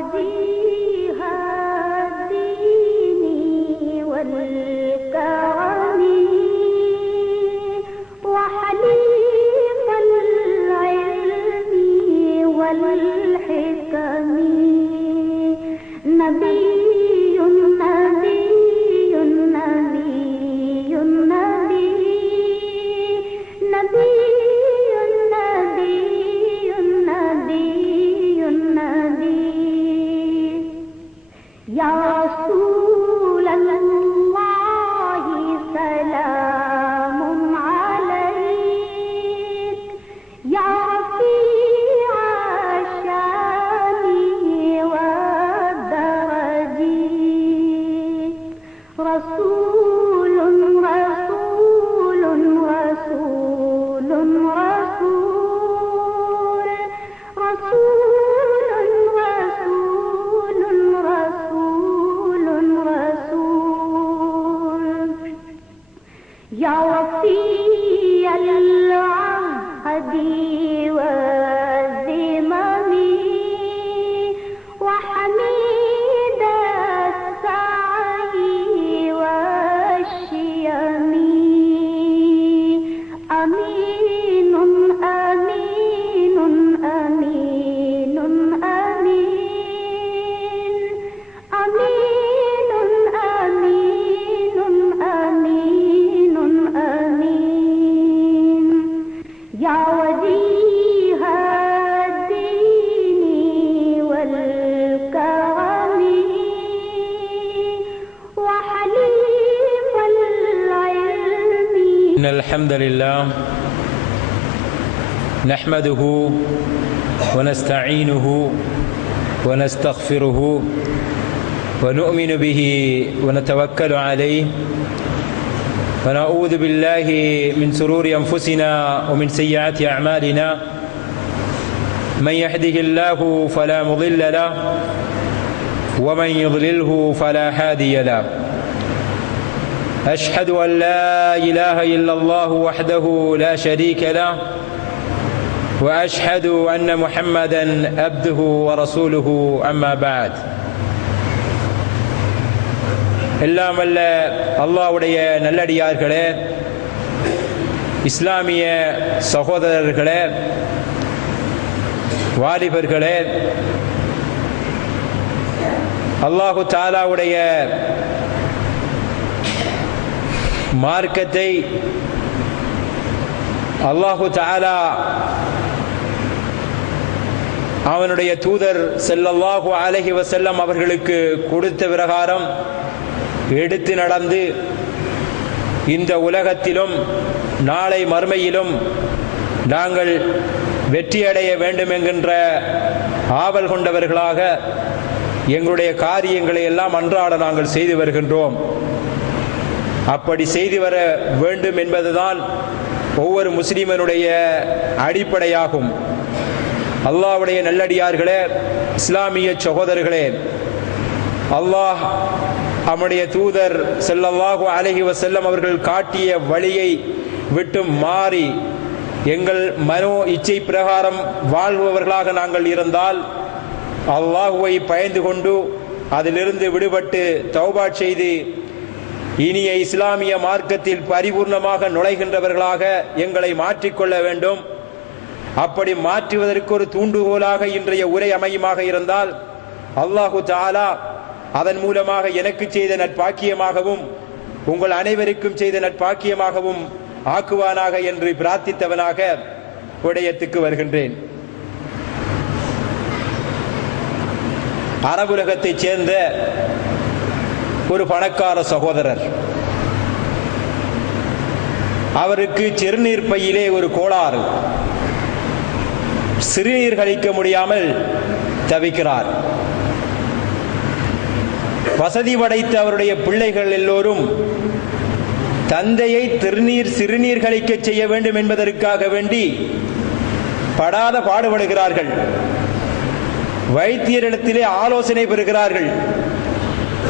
وجيه الدين والكرم وحليف العلم والحكم نبي يا رسول الله سلام عليك يا رفيع الشان والدرج رسول رسول رسول رسول رسول يا وفي العهد والذمم وحميد السعي والشيم أمين أمين أمين أمين أمين أمين أمين يا وجيه الدين والكرم وحليف العلم. إن الحمد لله نحمده ونستعينه ونستغفره ونؤمن به ونتوكل عليه ونعوذ بالله من شرور أنفسنا ومن سيئات أعمالنا من يهده الله فلا مضل له ومن يضلله فلا هادي له أشهد أن لا إله إلا الله وحده لا شريك له وأشهد أن محمدا عبده ورسوله أما بعد எல்லாம் வல்ல அல்லாஹ்வுடைய நல்லடியார்களே, இஸ்லாமிய சகோதரர்களே, வாலிபர்களே, அல்லாஹு தஆலாவுடைய மார்க்கத்தை அல்லாஹு தஆலா அவனுடைய தூதர் ஸல்லல்லாஹு அலைஹி வஸல்லம் அவர்களுக்கு கொடுத்த பிரகாரம் எடுத்து நடந்து இந்த உலகத்திலும் நாளை மறுமையிலும் நாங்கள் வெற்றியடைய வேண்டும் என்கின்ற ஆவல் கொண்டவர்களாக எங்களுடைய காரியங்களை எல்லாம் அன்றாட நாங்கள் செய்து வருகின்றோம். அப்படி செய்து வர வேண்டும் என்பதுதான் ஒவ்வொரு முஸ்லிமனுடைய அடிப்படையாகும். அல்லாஹ்வுடைய நல்லடியார்களே, இஸ்லாமிய சகோதரர்களே, அல்லாஹ் அவனுடைய தூதர் ஸல்லல்லாஹு அலைஹி வஸல்லம் அவர்கள் காட்டிய வழியை விட்டு மாறி எங்கள் மனோ இச்சை பிரகாரம் வாழ்பவர்களாக நாங்கள் இருந்தால் அல்லாஹ்வை பயந்து கொண்டு அதிலிருந்து விடுபட்டு தௌபா செய்து இனிய இஸ்லாமிய மார்க்கத்தில் பரிபூர்ணமாக நுழைகின்றவர்களாக எங்களை மாற்றிக்கொள்ள வேண்டும். அப்படி மாற்றுவதற்கு ஒரு தூண்டுகோலாக இன்றைய உரை அமையுமாக இருந்தால் அல்லாஹு தஆலா அதன் மூலமாக எனக்கு செய்த நற்பாக்கியமாகவும் உங்கள் அனைவருக்கும் செய்த நற்பாக்கியமாகவும் ஆக்குவானாக என்று பிரார்த்தித்தவனாக விடயத்துக்கு வருகின்றேன். அரபுலகத்தைச் சேர்ந்த ஒரு பணக்கார சகோதரர், அவருக்கு சிறுநீர் பையிலே ஒரு கோளாறு, சிறுநீர் கழிக்க முடியாமல் தவிக்கிறார். வசதி படைத்த அவருடைய பிள்ளைகள் எல்லோரும் தந்தையை சிறுநீர் கழிக்க செய்ய வேண்டும் என்பதற்காக வேண்டி படாத பாடுபடுகிறார்கள். வைத்தியரிடத்திலே ஆலோசனை பெறுகிறார்கள்.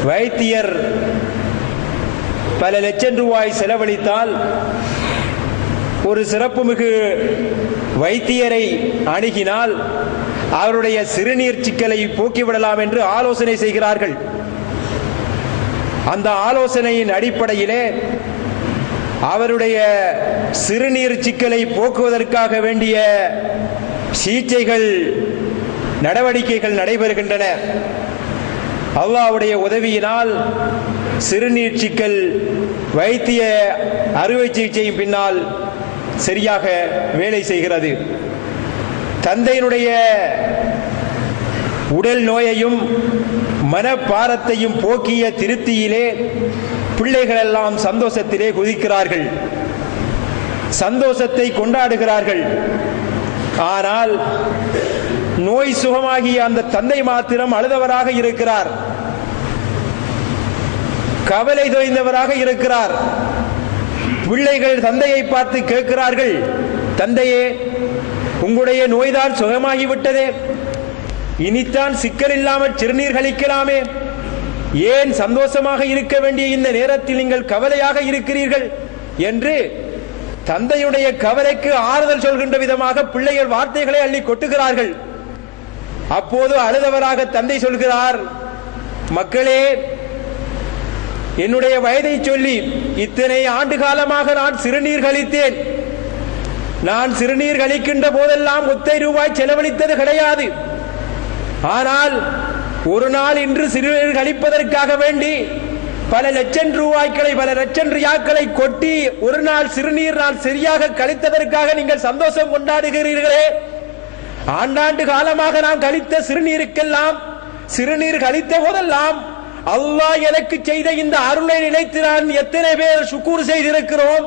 வைத்தியர் பல லட்சம் ரூபாய் செலவழித்தால் ஒரு சிறப்புமிகு வைத்தியரை அணுகினால் அவருடைய சிறுநீர் சிக்கலை போக்கிவிடலாம் என்று ஆலோசனை செய்கிறார்கள். அந்த ஆலோசனையின் அடிப்படையிலே அவருடைய சிறுநீர் சிக்கலை போக்குவதற்காக வேண்டிய சிகிச்சைகள் நடவடிக்கைகள் நடைபெறுகின்றன. அல்லாஹ்வுடைய உதவியினால் சிறுநீர் சிக்கல் வைத்திய அறுவை சிகிச்சையின் பின்னால் சரியாக வேலை செய்கிறது. தந்தையினுடைய உடல் நோயையும் மனப்பாரத்தையும் போக்கிய திருப்தியிலே பிள்ளைகள் எல்லாம் சந்தோஷத்திலே குதிக்கிறார்கள், சந்தோஷத்தை கொண்டாடுகிறார்கள். ஆனால் நோய் சுகமாகிய அந்த தந்தை மாத்திரம் அழுதவராக இருக்கிறார், கவலை தோய்ந்தவராக இருக்கிறார். பிள்ளைகள் தந்தையை பார்த்து கேட்கிறார்கள், தந்தையே, உங்களுடைய நோய்தான் சுகமாகிவிட்டதே, இனித்தான் சிக்கல் இல்லாமல் சிறுநீர் கழிக்கலாமே, ஏன் சந்தோஷமாக இருக்க வேண்டிய இந்த நேரத்தில் நீங்கள் கவலையாக இருக்கிறீர்கள் என்று தந்தையுடைய கவலைக்கு ஆறுதல் சொல்கின்ற விதமாக பிள்ளைகள் வார்த்தைகளை அள்ளி கொட்டுகிறார்கள். அப்போது அழுதவராக தந்தை சொல்கிறார், மக்களே, என்னுடைய வயதை சொல்லி இத்தனை ஆண்டு காலமாக நான் சிறுநீர் கழித்தேன். நான் சிறுநீர் கழிக்கின்ற போதெல்லாம் ₹1 செலவழித்தது கிடையாது. ஆனால் ஒரு நாள் இன்று சிறுநீர் கழிப்பதற்காக வேண்டி பல லட்சம் ரூபாய்களை, பல லட்சம் ரியாக்களை கொட்டி ஒரு நாள் சிறுநீர் நான் சரியாக கழித்ததற்காக நீங்கள் சந்தோஷம் கொண்டாடுகிறீர்களே. ஆண்டாண்டு காலமாக நான் கழித்த சிறுநீருக்கெல்லாம், சிறுநீர் கழித்த போதெல்லாம் அல்லாஹ் எனக்கு செய்த இந்த அருளை நினைத்து நான் எத்தனை பேர் சுக்கூர் செய்திருக்கிறோம்,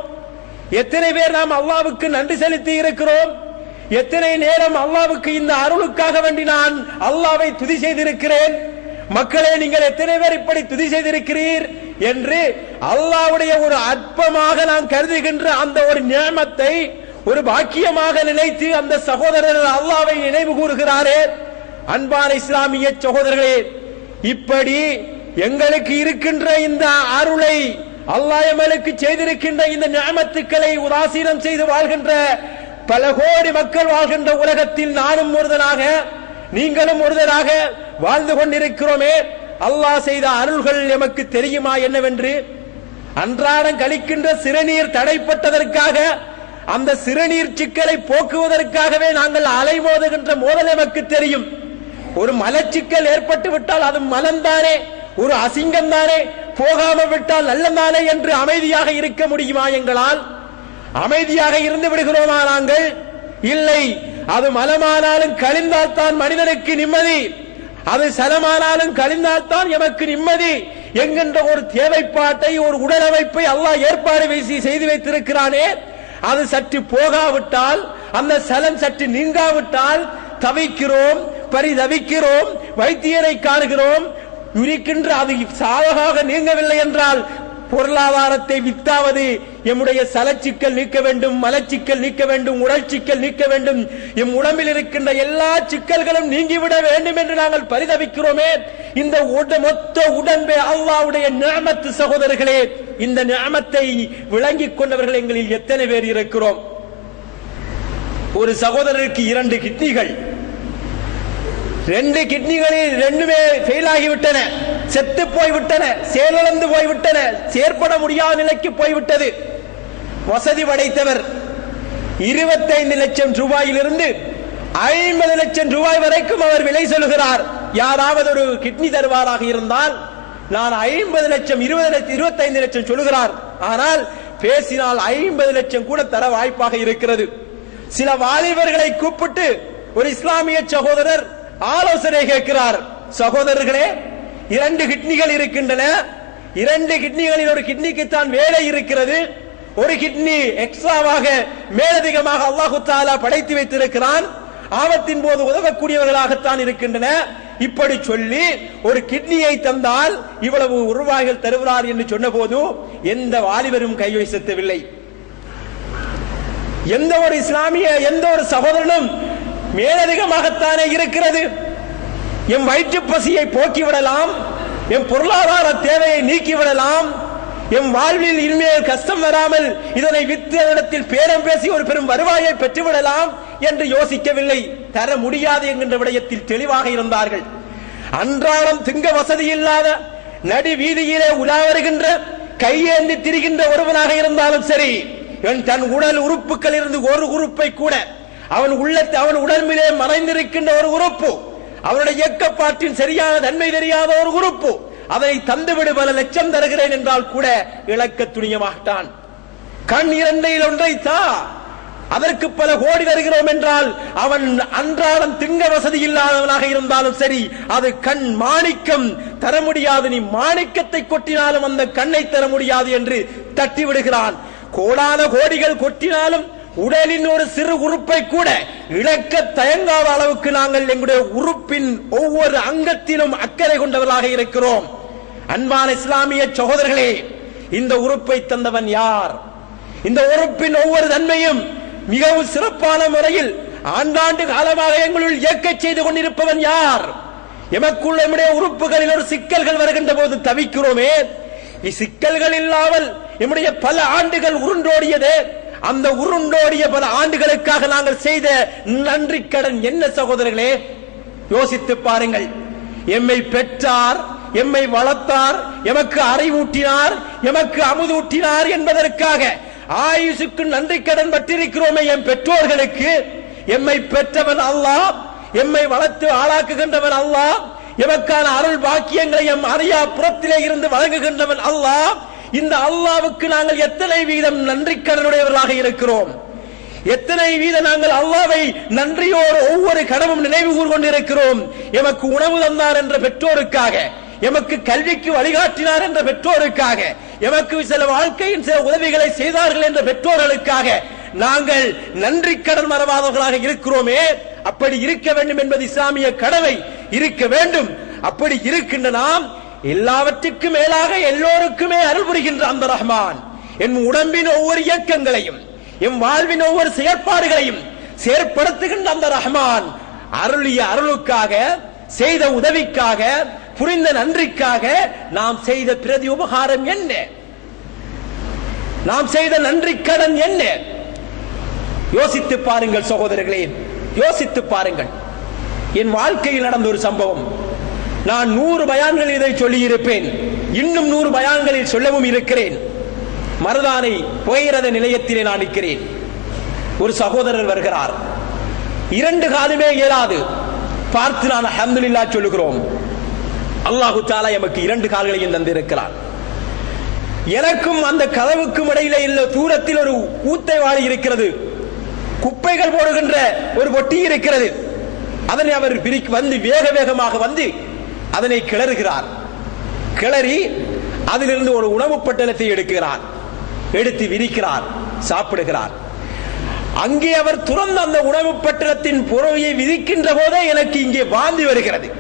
எத்தனை பேர் நாம் அல்லாஹ்வுக்கு நன்றி செலுத்தி இருக்கிறோம், எத்தனை நேரம் அல்லாஹ்வுக்கு இந்த அருளுக்காக வேண்டி நான் அல்லாஹ்வை துதி செய்திருக்கிறேன். மக்களே, நீங்கள் எத்தனை பேர் இப்படி துதி செய்திருக்கிறீர் என்று அல்லாஹ்வுடைய ஒரு அற்பமாக நான் கருதுகின்ற அந்த ஒரு நியமத்தை ஒரு பாக்கியமாக நினைத்து அந்த சகோதரர் அல்லாஹ்வை நினைவு கூறுகிறாரே. அன்பான இஸ்லாமிய சகோதரர்களே, இப்படி எங்களுக்கு இருக்கின்ற இந்த அருளை, அல்லாஹ் எங்களுக்கு செய்திருக்கின்ற இந்த நியமத்துக்களை உதாசீனம் செய்து வாழ்கின்ற பல கோடி மக்கள் வாழ்கின்ற உலகத்தில் நானும் ஒருவனாக, நீங்களும் ஒருவராக வாழ்ந்து கொண்டிருக்கிறோமே. அல்லாஹ் செய்த அருள்கள் எமக்கு தெரியுமா என்னவென்று? அன்றாடம் கழிக்கின்ற சிறுநீர் தடைப்பட்டதற்காக, அந்த சிறுநீர் சிக்கலை போக்குவதற்காகவே நாங்கள் அலைமோதுகின்ற மோதல் எமக்கு தெரியும். ஒரு மலச்சிக்கல் ஏற்பட்டு விட்டால் அது மலம்தானே, ஒரு அசிங்கம் தானே, போகாம விட்டால் நல்லதானே என்று அமைதியாக இருக்க முடியுமா எங்களால்? அமைதியாக இருந்து விடுகிறோமா நாங்கள்? இல்லை. அது மலமானாலும் கழிந்தால் தான் மனிதனுக்கு நிம்மதி, அது சலமானாலும் கழிந்தால் தான் எமக்கு நிம்மதி என்கின்ற ஒரு தேவைப்பாட்டை, ஒரு உடலமைப்பை அல்லாஹ் ஏற்பாடு செய்து வைத்திருக்கிறானே. அது சற்று போகாவிட்டால், அந்த சலம் சற்று நீங்காவிட்டால் தவிக்கிறோம், பரிதவிக்கிறோம், வைத்தியரை காணுகிறோம், இருக்கின்ற அது சாதகமாக நீங்கவில்லை என்றால் பொருளாதாரத்தை வித்தாவது எம்முடைய சலச்சிக்கல் நீக்க வேண்டும், மலச்சிக்கல் நீக்க வேண்டும், உடல் சிக்கல் நீக்க வேண்டும், எம் உடம்பில் இருக்கின்ற எல்லா சிக்கல்களும் நீங்கிவிட வேண்டும் என்று நாங்கள் பரிதவிக்கிறோமே. இந்த மொத்த உடம்பே அல்லாஹ்வுடைய நிஅமத் சகோதரர்களே. இந்த நிஅமத்தை விளங்கிக் கொண்டவர்கள் எங்களில் எத்தனை பேர் இருக்கிறோம்? ஒரு சகோதரருக்கு 2 கிட்னிகள், 2 கிட்னிகளில் 2மே ஃபெயில் ஆகிவிட்டன, செத்து போய்விட்டன, செயலிழந்து போய்விட்டன, செயற்பட முடியாத நிலைக்கு போய்விட்டது. வசதி படைத்தவர் 25 லட்சம் ரூபாயிலிருந்து 50 லட்சம் ரூபாய் வரைக்கும் அவர் விலை சொல்லுகிறார். யாராவது ஒரு கிட்னி தருவாராக இருந்தால் நான் 50 லட்சம், 25 லட்சம் சொல்லுகிறார். ஆனால் பேசினால் 50 லட்சம் கூட தர வாய்ப்பாக இருக்கிறது. சில வாலிபர்களை கூப்பிட்டு ஒரு இஸ்லாமிய சகோதரர் ஆலோசனை கேட்கிறார். சகோதரர்களே, 2 கிட்னிகள் இருக்கின்றன, 2 கிட்னிகளில் ஒரு கிட்னிக்கு தான் வேலை இருக்கிறது, ஒரு கிட்னி எக்ஸ்ட்ராவாக மேலதிகமாக அல்லாஹு தஆலா படைத்து வைத்திருக்கிறான், ஆபத்தின் போது உதவக்கூடியவர்களாகத்தான் இருக்கின்றன. இப்படி சொல்லி ஒரு கிட்னியை தந்தால் இவ்வளவு ரூபாய்கள் தருகிறார் என்று சொன்ன போது எந்த வாலிபரும் கையசைத்தவில்லை. எந்த ஒரு இஸ்லாமிய, எந்த ஒரு சகோதரனும் மேலதிகமாகத்தானே இருக்கிறது. எம் வயிற்று பசியை போக்கிவிடலாம், எம் பொருளாதார தேவையை நீக்கிவிடலாம், எம் வாழ்வில் இனிமேல் கஷ்டம் வராமல் இதனை வித்து இடத்தில் பேரம் பேசி ஒரு பெரும் வருவாயை பெற்றுவிடலாம் என்று யோசிக்கவில்லை. தர முடியாது என்கின்ற விடயத்தில் தெளிவாக இருந்தார்கள். அன்றாடம் திங்க வசதி இல்லாத நடு வீதியிலே உலா வருகின்ற கையேந்தி திரிகின்ற ஒருவனாக இருந்தாலும் சரி, தன் உடல் உறுப்புகள் இருந்து ஒரு உறுப்பை கூட அவன் உடம்பிலே மறைந்திருக்கின்ற ஒரு உறுப்பு, அவனுடைய இயக்கப்பாட்டின் சரியான தன்மை தெரியாத ஒரு உறுப்பு, அதனை தந்துவிடு பல லட்சம் தருகிறேன் என்றால் கூட இழக்க துணிய மாட்டான். கண் இரண்டையில் ஒன்றை தா, அதற்கு பல கோடி தருகிறோம் என்றால் அவன் அன்றாடம் திங்க வசதி இல்லாதவனாக இருந்தாலும் சரி, அது கண் மாணிக்கம் தர முடியாது, நீ மாணிக்கத்தை கொட்டினாலும் அந்த கண்ணை தர முடியாது என்று தட்டி விடுகிறான். கோடான கோடிகள் கொட்டினாலும் உடலின் ஒரு சிறு உறுப்பை கூட இழக்க தயங்காத அளவுக்கு நாங்கள் எங்களுடைய உறுப்பின் ஒவ்வொரு அங்கத்திலும் அக்கறை கொண்டவர்களாக இருக்கிறோம். அன்பான இஸ்லாமிய சகோதரர்களே, இந்த உறுப்பை தந்தவன் யார்? இந்த உறுப்பின் ஒவ்வொரு தன்மையும் மிகவும் சிறப்பான முறையில் ஆண்டாண்டு காலமாக எங்களுள் இயக்க செய்து கொண்டிருப்பவன் யார்? எமக்குள்ள நம்முடைய உறுப்புகளில் ஒரு சிக்கல்கள் வருகின்ற போது தவிக்கிறோமே, இச்சிக்கல்கள் இல்லாமல் நம்முடைய பல ஆண்டுகள் உருண்டோடியதே, அந்த உருண்டோடிய பல ஆண்டுகளுக்காக நாங்கள் செய்த நன்றி கடன் என்ன சகோதரர்களே? யோசித்து பாருங்கள். எம்மை பெற்றார், எம்மை வளர்த்தார், எமக்கு அறிவூட்டினார், எமக்கு அமுதூட்டினார் என்பதற்காக ஆயுசுக்கு நன்றி கடன் பட்டிருக்கிறோமே எம் பெற்றோர்களுக்கு. எம்மை பெற்றவன் அல்லாஹ், எம்மை வளர்த்து ஆளாக்குகின்றவன் அல்லாஹ், எமக்கான அருள் பாக்கியங்களை எம் அறியா புறத்திலே இருந்து வழங்குகின்றவன் அல்லாஹ். இந்த அல்லாஹ்வுக்கு நாங்கள் எத்தனை வீதம் நன்றி கடனுடையவர்களாக இருக்கிறோம்? எத்தனை வீதம் நாங்கள் அல்லாஹ்வை நன்றியோடு ஒவ்வொரு கடமும் நினைவு கூர்கொண்டிருக்கிறோம்? எமக்கு உணவு தந்தார் என்ற பெற்றோருக்காக, எமக்கு கல்விக்கு வழிகாட்டினார் என்ற பெற்றோருக்காக, எமக்கு சில வாழ்க்கையின் சில உதவிகளை செய்தார்கள் என்ற பெற்றோர்களுக்காக நாங்கள் நன்றி கடன் மறவாதவர்களாக இருக்கிறோமே. அப்படி இருக்க வேண்டும் என்பது இஸ்லாமிய கடமை, இருக்க வேண்டும். அப்படி இருக்கின்ற நாம் எல்லாவற்றுக்கும் மேலாக எல்லோருக்குமே அருள் புரிகின்ற அந்த ரஹ்மான் என் உடம்பின் ஒவ்வொரு இயக்கங்களையும் என் வாழ்வின் ஒவ்வொரு செயற்பாடுகளையும் செயற்படுத்துகின்ற அந்த ரஹ்மான் அருளிய அருளுக்காக, செய்த உதவிக்காக, புரிந்த நன்றிக்காக நாம் செய்த பிரதி உபகாரம் என்ன? நாம் செய்த நன்றி கடன் என்ன? யோசித்து பாருங்கள் சகோதரர்களே, யோசித்து பாருங்கள். என் வாழ்க்கையில் நடந்த ஒரு சம்பவம். நான் 100 பயான்களில் இதை சொல்லி இருப்பேன், இன்னும் 100 பயான்களில் சொல்லவும் இருக்கிறேன். மருதானை புகையிரத நிலையத்திலே நான் நிற்கிறேன். ஒரு சகோதரர் வருகிறார். 2 காலுமே இயலாது. பார்த்து நான் அல்ஹம்துலில்லாஹ் சொல்லுகிறோம். அல்லாஹு தஆலா எமக்கு 2 கால்களையும் தந்திருக்கிறார். எனக்கும் அந்த கதவுக்கும் இடையிலே உள்ள தூரத்தில் ஒரு ஊத்தை வாளி இருக்கிறது, குப்பைகள் போடுகின்ற ஒரு பொட்டி இருக்கிறது. அதனை அவர் வந்து வேக வேகமாக வந்து அதனை கிளறுகிறார். கிளறி அதிலிருந்து ஒரு உணவு பட்டலத்தை எடுக்கிறார், எடுத்து விரிக்கிறார், சாப்பிடுகிறார். அங்கே அவர் துறந்த அந்த உணவு பட்டலத்தின் புறவையை விதிக்கின்ற போதே எனக்கு இங்கே வாந்தி வருகிறது,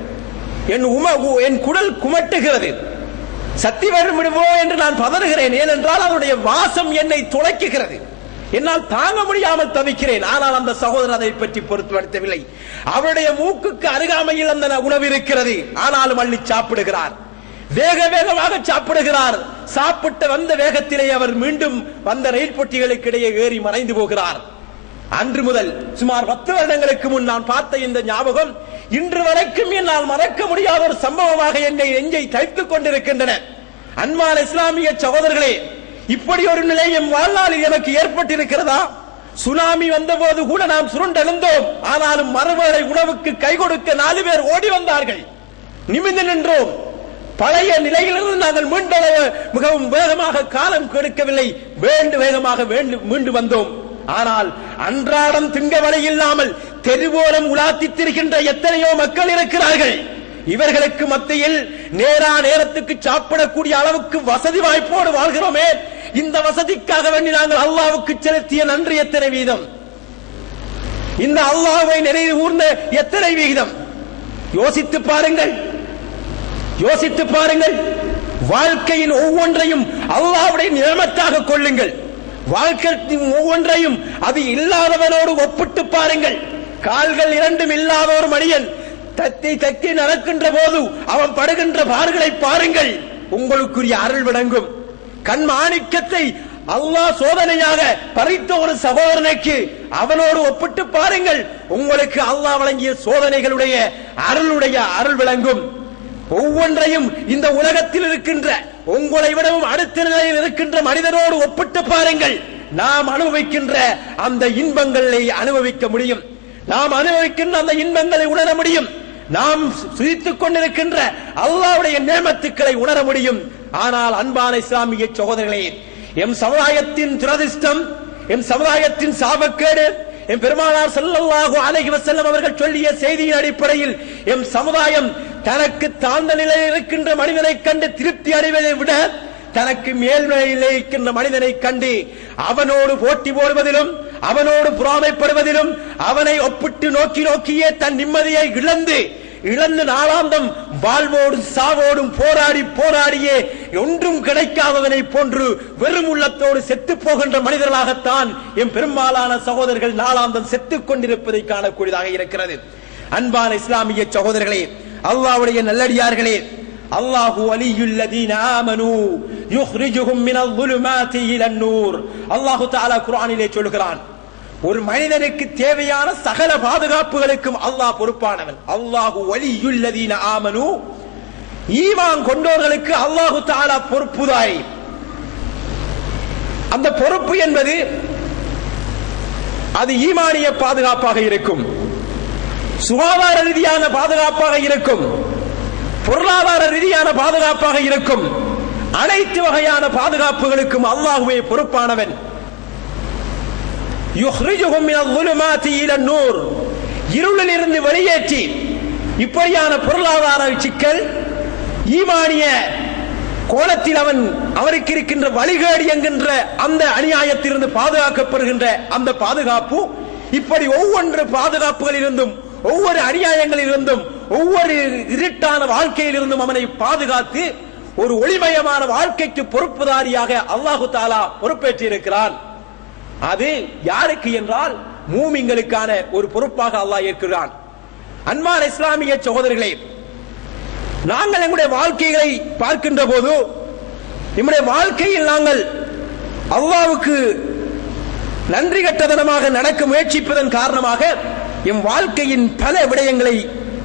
என் குடல் குமட்டுகிறது, சத்தி வருமோ என்று நான் பதறுகிறேன். ஏனென்றால் அவருடைய வாசம் என்னை துளைக்குகிறது, என்னால் தாங்க முடியாமல் தவிக்கிறேன். ஆனால் அந்த சகோதரர் அதை பற்றி பொருட்படுத்தவில்லை. அவருடைய மூக்குக்கு அருகாமையில் அந்த உணவு இருக்கிறது, ஆனாலும் அள்ளி சாப்பிடுகிறார், வேக வேகமாக சாப்பிடுகிறார். சாப்பிட்டு வந்த வேகத்திலே அவர் மீண்டும் வந்த ரயில் பொட்டிகளுக்கு இடையே ஏறி மறைந்து போகிறார். அன்று முதல் சுமார் 10 வருடங்களுக்கு முன் நான் பார்த்த இந்த ஞாபகம் இன்று வரைக்கும் என்னால் மறக்க முடியாத ஒரு சம்பவமாக என்னை நெஞ்சை தைத்துக் கொண்டிருக்கின்றன. அன்பான இஸ்லாமிய சகோதரர்களே, இப்படி ஒரு நிலை என் வாழ்நாளில் எனக்கு ஏற்பட்டிருக்கிறதா? சுனாமி வந்த போது கூட நாம் சுருண்டெழுந்தோம், ஆனாலும் மறுவேளை உணவுக்கு கை கொடுக்க 4 பேர் ஓடி வந்தார்கள். நிமிர்ந்து நின்றோம். பழைய நிலையிலிருந்து நாங்கள் மிகவும் வேகமாக காலம் கெடுக்கவில்லை, வேகமாக மீண்டு வந்தோம். ஆனால் அன்றாடம் திங்க வழி இல்லாமல் தெருவோரம் உலாத்தி திரிகின்ற எத்தனையோ மக்கள் இருக்கிறார்கள். இவர்களுக்கு மத்தியில் நேரத்துக்கு சாப்பிடக்கூடிய அளவுக்கு வசதி வாய்ப்போடு வாழ்கிறோமே, இந்த வசதிக்காக வேண்டி நாங்கள் அல்லாஹ்வுக்கு செலுத்திய நன்றி எத்தனை வீதம்? இந்த அல்லாஹ்வை நினைவு கூர்ந்த எத்தனை வீதம்? யோசித்து பாருங்கள், யோசித்து பாருங்கள். வாழ்க்கையின் ஒவ்வொன்றையும் அல்லாஹ்வுடைய நியமத்தாக கொள்ளுங்கள். வாழ்க்கையின் ஒவ்வொன்றையும் அது இல்லாதவனோடு ஒப்பிட்டு பாருங்கள். கால்கள் 2 இல்லாத ஒரு மனிதன் தத்தி நடக்கின்ற போது அவன் படுகின்ற பாடுகளை பாருங்கள், உங்களுக்குரிய அருள் விளங்கும். கண் மாணிக்கத்தை அல்லாஹ் சோதனையாக பறித்த ஒரு சகோதரனுக்கு அவனோடு ஒப்பிட்டு பாருங்கள். உங்களுக்கு அல்லாஹ் வழங்கிய சோதனைகளுடைய அருள் விளங்கும். ஒவ்வொன்றையும் இந்த உலகத்தில் இருக்கின்ற உங்களை விடவும் அடுத்த நிலையில் இருக்கின்ற மனிதனோடு ஒப்பிட்டு பாருங்கள். நாம் அனுபவிக்கின்ற அந்த இன்பங்களை அனுபவிக்க முடியும். நாம் அனுபவிக்கின்ற அந்த இன்பங்களை உணர முடியும். நாம் சுதித்துக் கொண்டிருக்கின்ற அல்லாஹ்வுடைய நேமத்துக்களை உணர முடியும். ஆனால் அன்பான இஸ்லாமிய சகோதரர்களே, எம் சமுதாயத்தின் துரதிர்ஷ்டம், எம் சமுதாயத்தின் சாபக்கேடு, எம் பெருமானார் ஸல்லல்லாஹு அலைஹி வஸல்லம் அவர்கள் சொல்லிய செய்தியின் அடிப்படையில் எம் சமுதாயம் தனக்கு தாழ்ந்த நிலையில் இருக்கின்ற மனிதனை கண்டு திருப்தி அடைவதை விட தனக்கு மேல்நிலையில் இருக்கின்ற மனிதனை கண்டு அவனோடு போட்டி போடுவதிலும் அவனோடு பொறாமைப்படுவதிலும் அவனை ஒப்பிட்டு நோக்கியே தன் நிம்மதியை இழந்து நாளாந்தம் வாழ்வோடும் சாவோடும் போராடியே ஒன்றும் கிடைக்காதவனை போன்று வெறும் உள்ளத்தோடு செத்து போகின்ற மனிதர்களாகத்தான் எம் பெரும்பாலான சகோதரர்கள் நாளாந்தம் செத்துக் கொண்டிருப்பதை காணக்கூடியதாக இருக்கிறது. அன்பான இஸ்லாமிய சகோதரர்களே, அல்லாஹ்வுடைய நல்லடியார்களே, அல்லாஹு வலியுல் லதீன ஆமனூ யுக்ரிஜுஹும் மினல் ظுலுமாத்தி இலன் நூர். அல்லாஹ் தஆலா குர்ஆனிலே சொல்கிறான், ஒரு மனிதனுக்கு தேவையான சகல பாதுகாப்புகளுக்கும் அல்லாஹ் பொறுப்பானவன். அல்லாஹு வலியுல் லதீன ஆமனூ, ஈமான் கொண்டோர்களுக்கு அல்லாஹ் தஆலா பொறுப்புதாரி. அந்த பொறுப்பு என்பது அது ஈமானிய பாதுகாப்பாக இருக்கும், சுகாதார ரீதியான பாதுகாப்பாக இருக்கும், பொருளாதார ரீதியான பாதுகாப்பாக இருக்கும். அனைத்து வகையான பாதுகாப்புகளுக்கும் அல்லாஹ்வே பொறுப்பானவன். யுக்ரிஜுஹும் மினல் ظுலுமாத்தி இலன் நூர், இருளில் இருந்து வெளியேற்றி இப்படியான பொருளாதார சிக்கல் ஈமானிய கோணத்தில் அவருக்கு இருக்கின்ற வழிகேடு என்கின்ற அந்த அநியாயத்திலிருந்து பாதுகாக்கப்படுகின்ற அந்த பாதுகாப்பு, இப்படி ஒவ்வொரு பாதுகாப்புகளிலிருந்தும் ஒவ்வொரு அநியாயங்களிலிருந்தும் ஒவ்வொரு இருட்டான வாழ்க்கையிலிருந்தும் அவனை பாதுகாத்து ஒரு ஒளிமயமான வாழ்க்கைக்கு பொறுப்புதாரியாக அல்லாஹு தஆலா பொறுப்பேற்றி இருக்கிறான். அது யாருக்கு என்றால் மூமின்களுக்கான ஒரு பொறுப்பாக அல்லாஹ் ஏற்கிறான். அன்பான இஸ்லாமிய சகோதரர்களே, நாங்கள் எங்களுடைய வாழ்க்கைகளை பார்க்கின்ற போது நம்முடைய வாழ்க்கையில் நாங்கள் அல்லாஹ்வுக்கு நன்றி கட்டதனமாக நடக்க முயற்சிப்பதன் காரணமாக எம் வாழ்க்கையின் பல விடயங்களை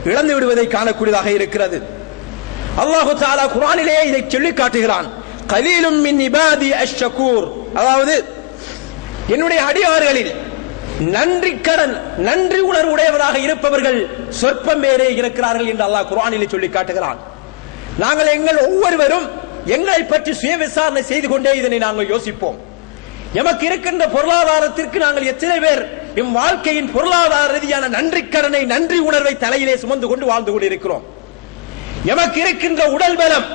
இழந்து விடுவதை காணக்கூடியதாக இருக்கிறது. அல்லாஹு தஆலா குர்ஆனிலே இதை சொல்லி காட்டுகிறான். கலீலும் மின் இபாதி அஷ்ஷகூர், அதாவது என்னுடைய அடியார்களில் நன்றி உணர்வுடையவராக இருப்பவர்கள் சொற்பம் பேரே இருக்கிறார்கள் என்று அல்லாஹ் குர்ஆனிலே சொல்லி காட்டுகிறான். நாங்கள் எங்கள் ஒவ்வொருவரும் எங்களை பற்றி சுய விசாரணை செய்து கொண்டே இதனை நாங்கள் யோசிப்போம். எமக்கு இருக்கின்ற பொருளாதாரத்திற்கு நாங்கள் எத்தனை பேர் எம் வாழ்க்கையின் பொருளாதார ரீதியான நன்றி உணர்வை தலையிலே சுமந்து கொண்டு வாழ்ந்து கொண்டிருக்கிறோம். எமக்கு இருக்கின்ற உடல் பலம்,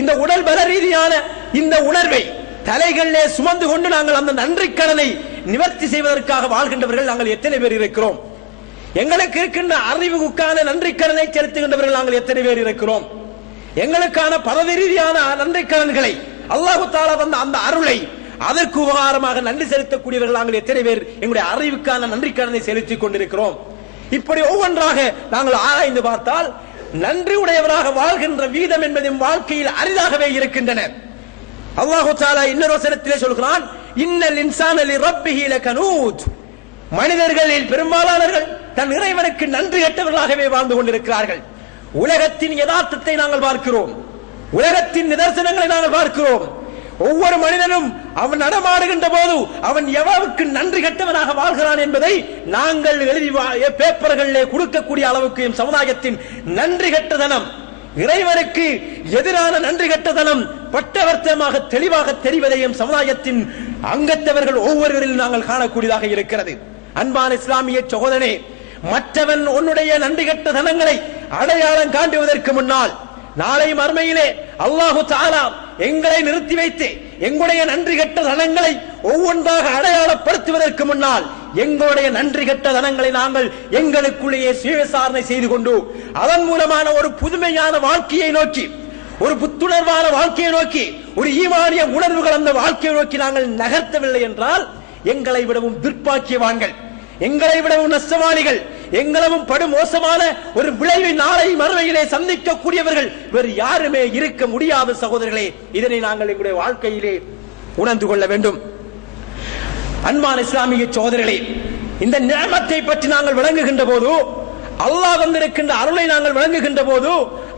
இந்த உடல் பல ரீதியான இந்த உணர்வை தலைகளிலே சுமந்து கொண்டு நாங்கள் அந்த நன்றி கடனை நிவர்த்தி செய்வதற்காக வாழ்கின்றவர்கள் நாங்கள் எத்தனை பேர் இருக்கிறோம்? எங்களுக்கு இருக்கின்ற அறிவுக்கான நன்றி கடனை செலுத்துகின்றவர்கள் நாங்கள் எத்தனை பேர் இருக்கிறோம்? எங்களுக்கான பதவி ரீதியான நன்றி கடன்களை அல்லாஹ் தஆலா தந்த அந்த அருளை அதற்கு உபகாரமாக நன்றி செலுத்தக்கூடியவர்கள் நாங்கள் எத்தனை பேர் எங்களுடைய அறிவுக்கான நன்றி கடனை செலுத்திக் கொண்டிருக்கிறோம்? இப்படி ஒவ்வொன்றாக நாங்கள் ஆராய்ந்து பார்த்தால் நன்றி உடையவராக வாழ்கின்ற வீதம் என்பது வாழ்க்கையில் அரிதாகவே இருக்கின்றன. அல்லாஹ் தஆலா இன்னொரு வசனத்திலே சொல்கிறான், இன்னல் இன்சான லிரப்பிஹி லகனூத், மனிதர்களில் பெரும்பாலானவர்கள் தன் இறைவனுக்கு நன்றி கெட்டவர்களாகவே வாழ்ந்து கொண்டிருக்கிறார்கள். உலகத்தின் யதார்த்தத்தை நாங்கள் பார்க்கிறோம், உலகத்தின் நிதர்சனங்களை நாங்கள் பார்க்கிறோம். ஒவ்வொரு மனிதனும் அவன் நடமாடுகின்ற போது அவன் எவ்வளவுக்கு நன்றி கெட்டவனாக வாழ்கிறான் என்பதை நாங்கள் எழுதி பேப்பர்களிலே கொடுக்கக்கூடிய அளவுக்கு என் சமுதாயத்தின் நன்றி கெட்டதனம், இறைவனுக்கு எதிரான நன்றி கெட்டதனம் பட்டவர்த்தமாக தெளிவாக தெரிவதை என் சமுதாயத்தின் அங்கத்தவர்கள் ஒவ்வொருவரிலும் நாங்கள் காணக்கூடியதாக இருக்கிறது. அன்பான இஸ்லாமிய சகோதரனே, மற்றவன் உன்னுடைய நன்றி கெட்ட தனங்களை அடையாளம் காட்டுவதற்கு முன்னால் நாளை மறுமையிலே அல்லாஹு தஆலா எங்களை நிறுத்தி வைத்து எங்களுடைய நன்றி கெட்ட தனங்களை ஒவ்வொன்றாக அடையாளப்படுத்துவதற்கு முன்னால் எங்களுடைய நன்றி கெட்ட தனங்களை நாங்கள் எங்களுக்குள்ளேயே சுயவிசாரணை செய்து கொண்டு அதன் மூலமான ஒரு புதுமையான வாழ்க்கையை நோக்கி, ஒரு புத்துணர்வான வாழ்க்கையை நோக்கி, ஒரு ஈமானிய உணர்வுகள் அந்த வாழ்க்கையை நோக்கி நாங்கள் நகர்த்தவில்லை என்றால் எங்களை விடவும் துர்ப்பாக்கியவான்கள், எங்களை விடவும் நஷ்டவாளிகள், எங்களவும் படுமோசமான ஒரு விளைவை நாளை மறுமையிலே சந்திக்கக்கூடியவர்கள் வேறு யாருமே இருக்க முடியாத சகோதரர்களே. இதனை நாங்கள் எங்களுடைய வாழ்க்கையிலே உணர்ந்து கொள்ள வேண்டும். அன்பான இஸ்லாமிய சகோதரர்களே, இந்த நிஅமத்தை பற்றி நாங்கள் விளங்குகின்ற போது, அல்லாஹ் வந்திருக்கின்ற அருளை நாங்கள் விளங்குகின்ற போது,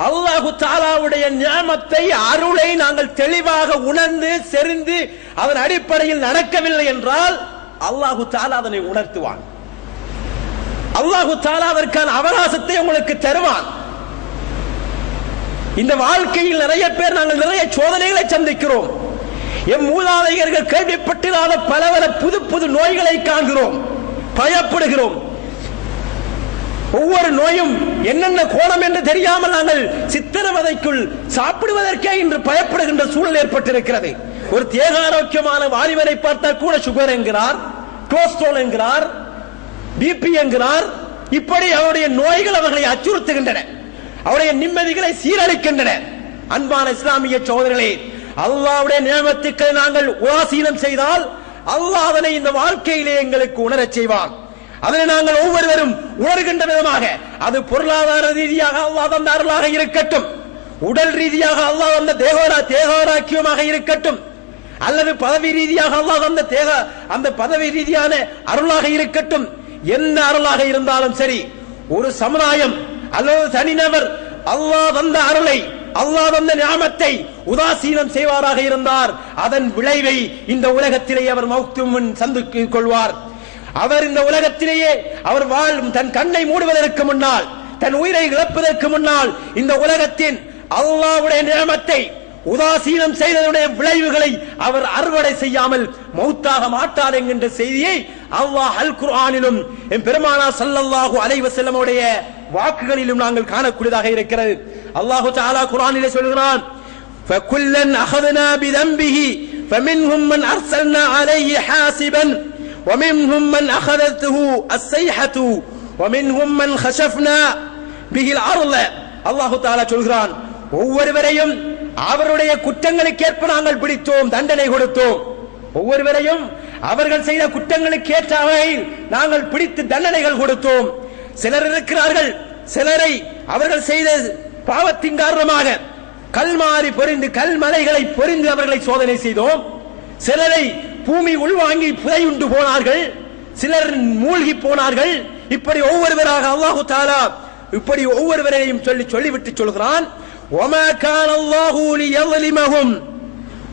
அல்லாஹு தஆலாவுடைய நிஅமத்தை அருளை நாங்கள் தெளிவாக உணர்ந்து செறிந்து அதன் அடிப்படையில் நடக்கவில்லை என்றால் அல்லாஹு தஆலா அதனை உணர்த்துவான். அல்லாஹு தஆலா அதற்கான அவகாசத்தை உங்களுக்கு தருவான். இந்த வாழ்க்கையில் நிறைய பேர் நாங்கள் நிறைய சோதனைகளை சந்திக்கிறோம். எம் மூதாதையர்கள் கேள்விப்பட்டிராத பல புது புது நோய்களை காண்கிறோம், பயப்படுகிறோம். ஒவ்வொரு நோயும் என்னென்ன கோணம் என்று தெரியாமல் நாங்கள் சித்திரவதைக்குள் சாப்பிடுவதற்கே இன்று பயப்படுகின்ற சூழல் ஏற்பட்டிருக்கிறது. ஒரு தேக ஆரோக்கியமான வாலிபனை பார்த்தால் கூட சுகர் என்கிறார், கொலஸ்ட்ரால் என்கிறார், பிபி என்கிறார். இப்படி அவருடைய நோய்கள் அவர்களை அச்சுறுத்துகின்றன, அவருடைய நிம்மதிகளை சீரழிக்கின்றன. அன்பான இஸ்லாமிய சகோதரர்களே, அல்லாஹ்வுடைய நியமத்துக்களை நாங்கள் உதாசீனம் செய்தால் அல்லாஹ் அதனை இந்த வாழ்க்கையிலே எங்களுக்கு உணரச் செய்வான். அதனை நாங்கள் ஒவ்வொருவரும் உணர்கின்ற விதமாக, அது பொருளாதார ரீதியாக அல்லாஹ் தந்த அருளாக இருக்கட்டும், உடல் ரீதியாக அல்லாஹ் தந்த தேகாராக்கியமாக இருக்கட்டும், அல்லது பதவி ரீதியாக அல்லாஹ் தந்த அந்த பதவி ரீதியான அருளாக இருக்கட்டும், என்ன அருளாக இருந்தாலும் சரி, ஒரு சமுதாயம் அல்லது தனிநபர் அல்லாஹ் தந்த அருளை, அல்லாஹ் தந்த நியமத்தை உதாசீனம் செய்வாராக இருந்தார், அதன் விளைவை இந்த உலகத்திலே அவர் மௌத்தும் முன் சந்தித்துக் கொள்வார். அவர் இந்த உலகத்திலேயே அவர் வாழும் தன் கண்ணை மூடுவதற்கு முன்னால், தன் உயிரை இழப்பதற்கு முன்னால், இந்த உலகத்தின் அல்லாஹ்வுடைய நியமத்தை உதாசீனம் செய்ததுடைய விளைவுகளை அவர் அறுவடை செய்யாமல் மௌத்தாக மாட்டார் என்கின்ற செய்தியை அல்லாஹ் அல் குர்ஆனிலும் பெருமானார் ஸல்லல்லாஹு அலைஹி வஸல்லம் உடைய வாக்குகளிலும் நாங்கள் காணக்கூடியதாக இருக்கிறது. அல்லாஹ் தஆலா குர்ஆனிலே சொல்கிறான், فَكُلًّا أَخَذْنَا بِذَنبِهِ فَمِنْهُمْ مَنْ أَرْسَلْنَا عَلَيْهِ حَاسِبًا وَمِنْهُمْ مَنْ أَخَذَتْهُ الصَّيْحَةُ وَمِنْهُمْ مَنْ خَسَفْنَا بِهِ الْأَرْضَ. அல்லாஹ் தஆலா சொல்கிறான், ஒவ்வொருவரையும் அவருடைய குற்றங்களுக்கு ஏற்ப நாங்கள் பிடித்தோம், தண்டனை கொடுத்தோம். ஒவ்வொருவரையும் அவர்கள் செய்த குற்றங்களுக்கு ஏற்ற வகையில் நாங்கள் பிடித்து தண்டனைகள் கொடுத்தோம். சிலர் இருக்கிறார்கள், சிலரை அவர்கள் செய்த பாவத்தின் காரணமாக கல்மாரி பொறிந்து கல்மலைகளை பொறிந்து அவர்களை சோதனை செய்தோம். சிலரை பூமி உள்வாங்கி புதையுண்டு போனார்கள், சிலர் மூழ்கி போனார்கள். இப்படி ஒவ்வொருவராக அல்லாஹு தஆலா இப்படி ஒவ்வொருவரையும் சொல்லிவிட்டு சொல்கிறான், وَمَا كَانَ اللَّهُ لِيَظْلِمَهُمْ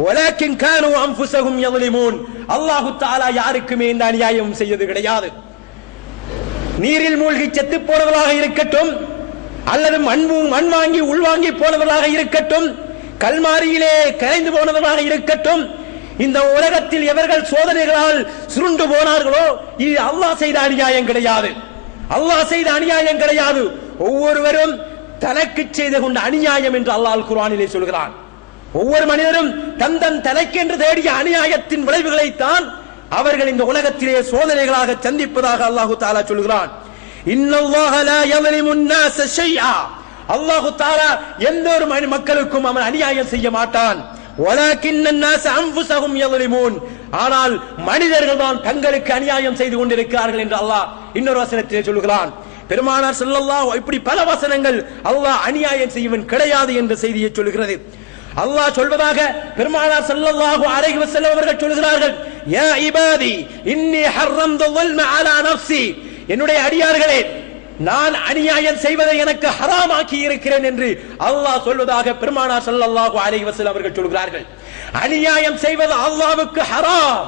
وَلَكِنْ كَانُوا أَنفُسَهُمْ يَظْلِمُونَ. அல்லாஹு தஆலா யாருக்குமே இந்த அநியாயம் செய்தது கிடையாது. நீரில் மூழ்கி செத்து போனவர்களாக இருக்கட்டும், அல்லது மண் வாங்கி உள்வாங்கி போனவர்களாக இருக்கட்டும், கல்மாரியிலே கரைந்து போனவர்களாக இருக்கட்டும், இந்த உலகத்தில் எவர்கள் சோதனைகளால் சுருண்டு போனார்களோ இது அல்லாஹ் செய்த அநியாயம் கிடையாது. அல்லாஹ் செய்த அநியாயம் கிடையாது. ஒவ்வொருவரும் தனக்கு செய்து கொண்ட அநியாயம் என்று அல்லாஹ் குர்ஆனிலே சொல்கிறான். ஒவ்வொரு மனிதரும் தன் தலைக்கு என்று தேடிய அநியாயத்தின் விளைவுகளைத்தான் அவர்கள் இந்த உலகத்திலே சோதனைகளாக சந்திப்பதாக அல்லாஹு தஆலா சொல்கிறான். இன்னல்லாஹ லா யظلிமுன் நாஸ ஷைஆ. அல்லாஹு தஆலா எந்த ஒரு மக்களுக்கும் அவன் அநியாயம் செய்ய மாட்டான். வலக்கின்னன் நாஸ அன்ஃபுஸஹும் யظلிமூன். ஆனால் மனிதர்கள் தான் தங்களுக்கு அநியாயம் செய்து கொண்டிருக்கிறார்கள் என்று அல்லாஹ் இன்னொரு வசனத்திலே சொல்கிறான். பெருமானார் ஸல்லல்லாஹு இப்படி பல வசனங்கள் அல்லாஹ் அநியாயம் செய்வன் கிடையாது என்ற செய்தியை சொல்கிறது. அல்லாஹ் சொல்வதாக பெருமானார் ஸல்லல்லாஹு அலைஹி வஸல்லம் அவர்கள் சொல்கிறார்கள், யா இபாதி இன்னி ஹர்ரம்து ظلم அலா நஃப்ஸி. என்னுடைய அடியார்களே, நான் அநியாயம் செய்வதை எனக்கு ஹராமாக்கி இருக்கிறேன் என்று அல்லாஹ் சொல்வதாக பெருமானார் ஸல்லல்லாஹு அலைஹி வஸல்லம் அவர்கள் சொல்கிறார்கள். அநியாயம் செய்வது அல்லாஹ்வுக்கு ஹராம்.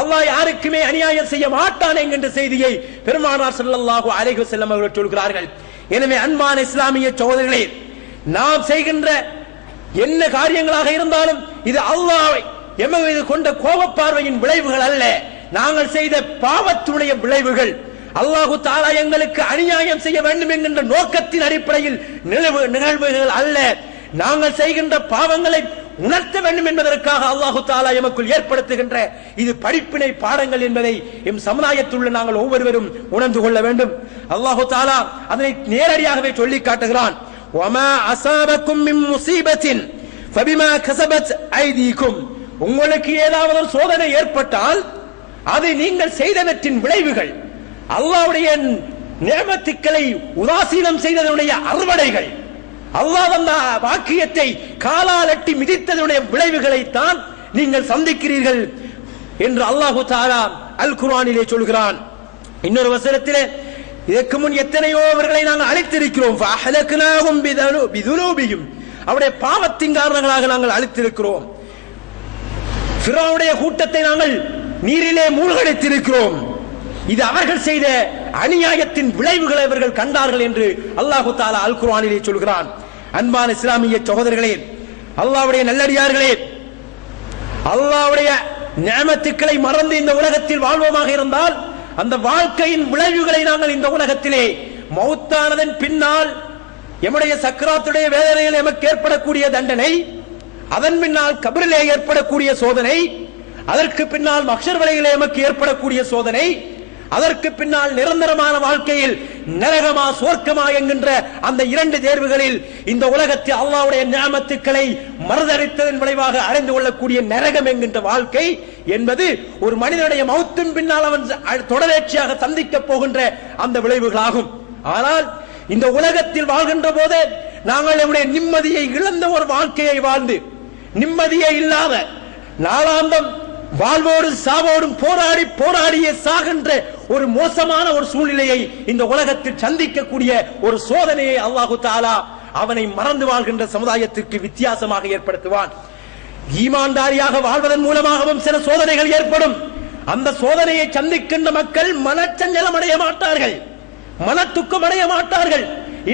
அல்லாஹ் யாருக்குமே அநியாயம் செய்ய மாட்டான் என்கின்ற செய்தியை பெருமானார் ஸல்லல்லாஹு அலைஹி வஸல்லம் அவர்கள் சொல்கிறார்கள். எனவே அன்பான இஸ்லாமிய சகோதரர்களே, நாம் செய்கின்ற என்ன காரியங்களாக இருந்தாலும் இது அல்லாஹ் எம்மீது கொண்ட கோபப்பார்வையின் விளைவுகள் அல்ல, நாங்கள் செய்த பாவத்துடைய விளைவுகள். அல்லாஹு தஆலா எங்களுக்கு அநியாயம் செய்ய வேண்டும் என்கின்ற நோக்கத்தின் அடிப்படையில் நிகழ்வுகள் அல்ல, நாங்கள் செய்கின்ற பாவங்களை உணர்த்த வேண்டும் என்பதற்காக அல்லாஹு தஆலா எமக்குள் ஏற்படுத்துகின்ற இது படிப்பினை பாடங்கள் என்பதை எம் சமுதாயத்தில் உள்ள நாங்கள் ஒவ்வொருவரும் உணர்ந்து கொள்ள வேண்டும். அல்லாஹு தஆலா அதனை நேரடியாகவே சொல்லி காட்டுகிறான். وَمَا أَصَابَكُم مِّن مُّصِيبَةٍ فَبِمَا كَسَبَتْ أَيْدِيكُمْ. உங்களுக்கு ஏதாவது சோதனை ஏற்பட்டால் அது நீங்கள் செய்தவற்றின் விளைவுகள், அல்லாஹ்வுடைய நியமத்துக்களை உதாசீனம் செய்ததனுடைய அறுவடைகள், அல்லாஹ் அந்த வாக்கியத்தை காலால் எட்டி மிதித்ததனுடைய விளைவுகளைத்தான் நீங்கள் சந்திக்கிறீர்கள் என்று அல்லாஹு தஆலா அல் குர்ஆனிலே சொல்கிறான். இன்னொரு வசனத்திலே இதற்கு முன் எத்தனையோ அவர்களை நாங்கள் அழித்திருக்கிறோம், அவருடைய பாவத்தின் காரணங்களாக நாங்கள் அழித்திருக்கிறோம். ஃபிரௌனுடைய கூட்டத்தை நாங்கள் நீரிலே மூழ்கடித்திருக்கிறோம். இது அவர்கள் செய்த அநியாயத்தின் விளைவுகளை அவர்கள் கண்டார்கள் என்று அல்லாஹு தஆலா அல் குர்ஆனிலே சொல்கிறான். அன்பான இஸ்லாமிய சகோதரர்களே, அல்லாஹ்வுடைய நல்லடியார்களே, அல்லாஹ்வுடைய நிஅமத்துக்களை மறந்து இந்த உலகத்தில் வாழ்வோமாக இருந்தால் அந்த வாழ்க்கையின் விளைவுகளை நாங்கள் இந்த உலகத்திலே மௌத்தானதன் பின்னால் எம்முடைய சக்கராத்துடைய வேதனையில் எமக்கு ஏற்படக்கூடிய தண்டனை, அதன் பின்னால் கபரிலே ஏற்படக்கூடிய சோதனை, அதற்கு பின்னால் மஹ்ஷர் வலையிலே எமக்கு ஏற்படக்கூடிய சோதனை, அதற்கு பின்னால் நிரந்தரமான வாழ்க்கையில் நரகமா சுவர்க்கமா என்கின்ற அந்த இரண்டு தேர்வுகளில் இந்த உலகத்தில் அல்லாஹ்வுடைய நிஅமத்துக்களை மறுதலித்ததன் விளைவாக அடைந்து கொள்ளக்கூடிய நரகம் என்கின்ற வாழ்க்கை என்பது ஒரு மனிதனுடைய மௌத்தின் பின்னால் அவன் தொடர்ச்சியாக சந்திக்க போகின்ற அந்த விளைவுகளாகும். ஆனால் இந்த உலகத்தில் வாழ்கின்ற போது நாங்கள் நம்முடைய நிம்மதியை இழந்த ஒரு வாழ்க்கையை வாழ்ந்து நிம்மதியே இல்லாத நாளாந்தம் வாழ்வோடு சாவோடும் போராடி போராடிய சாகின்ற ஒரு மோசமான ஒரு சூழ்நிலையை இந்த உலகத்தில் சந்திக்கக்கூடிய ஒரு சோதனையை அல்லாஹு தஆலா அவனை மறந்து வாழ்கின்ற சமுதாயத்திற்கு வித்தியாசமாக ஏற்படுத்துவான். ஈமான்தாரியாக வாழ்வதன் மூலமாகவும் சில சோதனைகள் ஏற்படும். அந்த சோதனையை சந்திக்கின்ற மக்கள் மனச்சஞ்சலம் அடைய மாட்டார்கள், மன துக்கம் அடைய மாட்டார்கள்.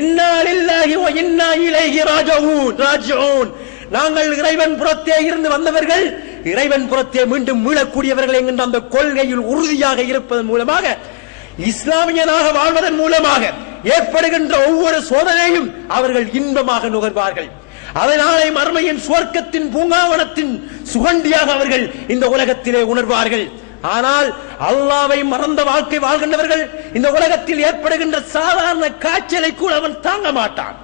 இன்னா லில்லாஹி வ இன்னா இலைஹி ராஜிஊன். நாங்கள் இறைவன் புறத்தே இருந்து வந்தவர்கள், இறைவன் புறத்தே மீண்டும் மீளக்கூடியவர்கள் என்கின்ற அந்த கொள்கையில் உறுதியாக இருப்பதன் மூலமாக, இஸ்லாமியனாக வாழ்வதன் மூலமாக ஏற்படுகின்ற ஒவ்வொரு சோதனையும் அவர்கள் இன்பமாக நுகர்வார்கள். அதனாலே மறுமையின் சுவர்க்கத்தின் பூங்காவனத்தின் சுகண்டியாக அவர்கள் இந்த உலகத்திலே உணர்வார்கள். ஆனால் அல்லாஹ்வை மறந்த வாழ்க்கை வாழ்கின்றவர்கள் இந்த உலகத்தில் ஏற்படுகின்ற சாதாரண காய்ச்சலை கூட அவன் தாங்க மாட்டான்.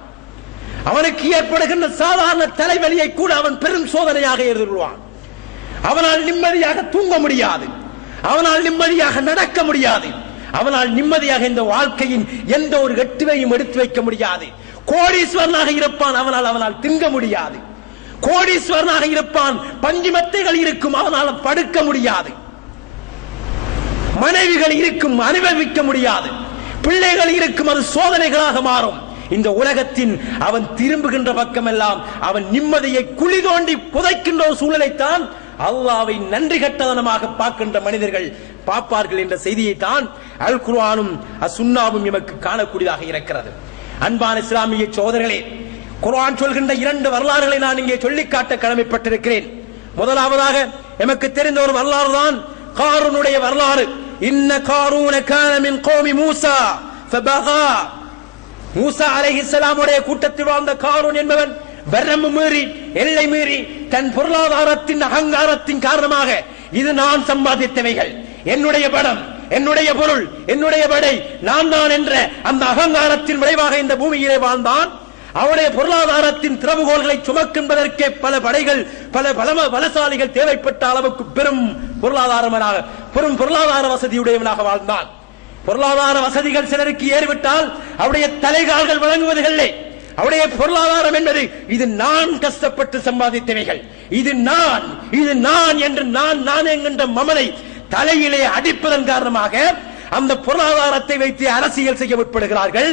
அவனுக்கு ஏற்படுகின்ற சாதாரண தலைவலியை கூட அவன் பெரும் சோதனையாக எதிர்கொள்வான். அவனால் நிம்மதியாக தூங்க முடியாது, அவனால் நிம்மதியாக நடக்க முடியாது, அவனால் நிம்மதியாக இந்த வாழ்க்கையின் எந்த ஒரு எட்டுவையும் எடுத்து வைக்க முடியாது. கோடீஸ்வரனாக இருப்பான், அவனால் திங்க முடியாது. கோடீஸ்வரனாக இருப்பான், பஞ்சுமெத்தைகள் இருக்கும், அவனால் படுக்க முடியாது. மனைவிகள் இருக்கும், அனுபவிக்க முடியாது. பிள்ளைகள் இருக்கும், அது சோதனைகளாக மாறும். இந்த உலகத்தின் அவன் திரும்புகின்ற பக்கமெல்லாம் அவன் நிம்மதியை குழி தோண்டி புதைக்கின்ற ஒரு சூழலைத்தான் அல்லாஹ்வை நன்றி கட்டதனமாக பார்க்கின்ற மனிதர்கள் பார்ப்பார்கள் என்ற செய்தியை தான் அல் குர்ஆனும் சுன்னாவும் எமக்கு காணக்கூடியதாக இருக்கிறது. அன்பான இஸ்லாமிய சகோதரர்களே, குர்ஆன் சொல்கின்ற இரண்டு வரலாறுகளை நான் இங்கே சொல்லிக்காட்ட கடமைப்பட்டிருக்கிறேன். முதலாவதாக எமக்கு தெரிந்த ஒரு வரலாறு தான் காரூனுடைய வரலாறு. இன்ன காரூன கான மின் கௌமி மூஸா ஃபபகா. மூசா அலைஹிஸ்ஸலாமுடைய கூட்டத்தில் வாழ்ந்த காரூன் என்பவன் வரம்பு மீறி எல்லை மீறி தன் பொருளாதாரத்தின் அகங்காரத்தின் காரணமாக இது நான் சம்பாதித்தவைகள், என்னுடைய படம், என்னுடைய பொருள், என்னுடைய படை, நான் தான் என்ற அந்த அகங்காரத்தின் விளைவாக இந்த பூமியிலே வாழ்ந்தான். அவருடைய பொருளாதாரத்தின் திறவுகோள்களை சுமக்கின்றதற்கே பல படைகள், பல பலசாலிகள் தேவைப்பட்ட அளவுக்கு பெரும் பொருளாதார வசதியுடையவனாக வாழ்ந்தான். பொருளாதார வசதிகள் சிலருக்கு ஏறிவிட்டால் அவருடைய தலைகால்கள் வழங்குவதில்லை. அவருடைய பொருளாதாரம் என்பது இது நான் கஷ்டப்பட்டு சம்பாதித்தவைகள், இது நான் என்று நான் என்கின்ற மமனை தலையிலே அடிப்பதன் காரணமாக அந்த பொருளாதாரத்தை வைத்து அரசியல் செய்ய முற்படுகிறார்கள்.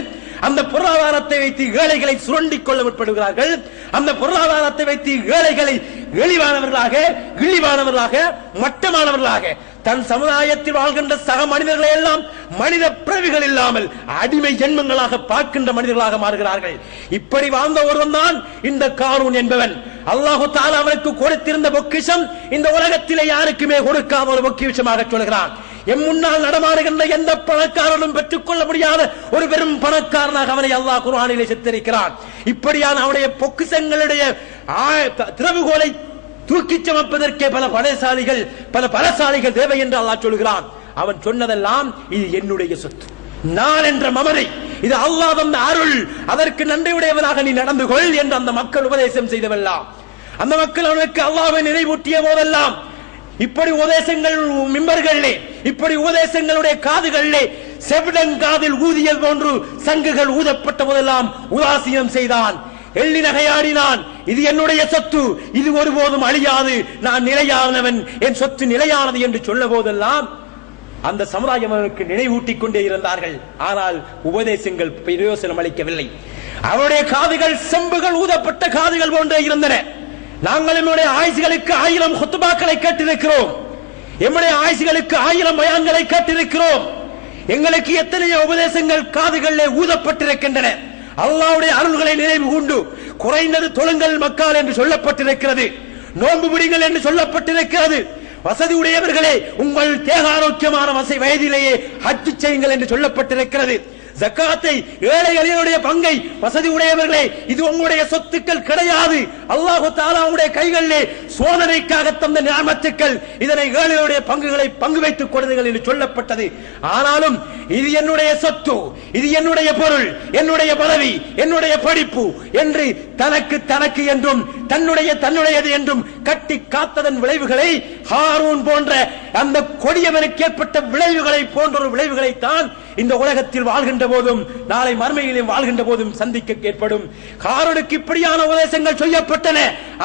அந்த பொருளாதாரத்தை வைத்து ஏழைகளை சுரண்டிக் கொள்ள முற்படுகிறார்கள். அந்த பொருளாதாரத்தை வைத்து ஏழைகளை இழிவானவர்களாக மட்டமானவர்களாக தன் சமுதாயத்தில் வாழ்கின்ற சக மனிதர்களை எல்லாம் மனித பிறவிகள் இல்லாமல் அடிமை ஜென்மங்களாக பார்க்கின்ற மனிதர்களாக மாறுகிறார்கள். இப்படி வாழ்ந்த ஒருவன் தான் இந்த காரூன் என்பவன். அல்லாஹு தஆலா அவனுக்கு கொடுத்திருந்த பொக்கிஷம் இந்த உலகத்திலே யாருக்குமே கொடுக்காத ஒரு பொக்கிஷமாக சொல்கிறான். எம் முன்னால் நடமாடுகின்ற எந்த பணக்காரனும் பெற்றுக் கொள்ள முடியாத ஒரு பெரும் பணக்காரனாக அவனை அல்லாஹ் குர்ஆனிலே சித்தரிக்கிறான். இப்படியான அவனுடைய பொக்கிஷங்களுடைய திறவுகோலை தூக்கி சமப்பதற்கே பல பலசாலிகள் தேவை என்று அல்லாஹ் சொல்கிறான். அவன் சொன்னதெல்லாம் இது என்னுடைய சொத்து, நான் என்ற மமதை, இது அல்லாஹ் தந்த அருள், அதற்கு நன்றியுடையவனாக நீ நடந்து கொள் என்று அந்த மக்கள் உபதேசம் செய்தவெல்லாம், அந்த மக்கள் அவனுக்கு அல்லாஹ்வை நினைவூட்டிய போதெல்லாம் இப்படி உபதேசங்கள் மிம்பர்களிலே, இப்படி உபதேசங்களுடைய காதுகளிலே செவிடன் காதில் ஊதியல் போன்று சங்குகள் ஊதப்பட்ட போதெல்லாம் உதாசீனம் செய்தான். எள்ளி நகையாடினான். இது என்னுடைய சொத்து, இது ஒருபோதும் அழியாது, நான் நிலையானவன், என் சொத்து நிலையானது என்று சொல்ல போதெல்லாம் அந்த சமுதாயம் அவனுக்கு நினைவூட்டிக் கொண்டே இருந்தார்கள். ஆனால் உபதேசங்கள் பிரயோசனம் அளிக்கவில்லை. அவருடைய காதுகள் செம்புகள் ஊதப்பட்ட காதுகள் போன்றே இருந்தன. நாங்கள் நம்முடைய ஆயுசுகளுக்கு 1000 குத்துபாக்களை கேட்டிருக்கிறோம், நம்முடைய ஆயுசுகளுக்கு 1000 பயான்களை கேட்டிருக்கிறோம். எங்களுக்கு எத்தனையோ உபதேசங்கள் காதுகளிலே ஊதப்பட்டிருக்கின்றன. அல்லாஹ்வுடைய அருள்களை நினைவு கொண்டு குறைந்தது தொழுங்கள் மக்கள் என்று சொல்லப்பட்டிருக்கிறது, நோன்பு பிடிங்கள் என்று சொல்லப்பட்டிருக்கிறது. வசதி உடையவர்களே உங்கள் தேக ஆரோக்கியமான வயதிலேயே ஹஜ் செய்யுங்கள் என்று சொல்லப்பட்டிருக்கிறது. ஜக்காத்தை ஏழை எளியவருடைய பங்கை வசதி உடையவர்களே இது உங்களுடைய சொத்துக்கள் கிடையாது, அல்லாஹ் தஆலாவுடைய கைகளிலே சோதனைக்காக தந்த நிஅமத்துக்கள், இதனை ஏழைகளுடைய பங்குகளை பங்கு வைத்துக் கொடுங்கள் என்று சொல்லப்பட்டது. ஆனாலும் இது என்னுடைய சொத்து, இது என்னுடைய பொருள், என்னுடைய பதவி, என்னுடைய படிப்பு என்று தனக்கு என்றும் தன்னுடையது என்றும் கட்டி காத்ததன் விளைவுகளை ஹாரூன் போன்ற அந்த கொடியவனுக்கு ஏற்பட்ட விளைவுகளை போன்ற ஒரு விளைவுகளை தான் இந்த உலகத்தில் வாழ்கின்ற போதும் நாளை மறுமையிலும் வாழ்கின்ற போதும் சந்திக்க ஏற்படும். ஹாரூனுக்கு இப்படியான உபதேசங்கள் சொல்லப்பட்டன.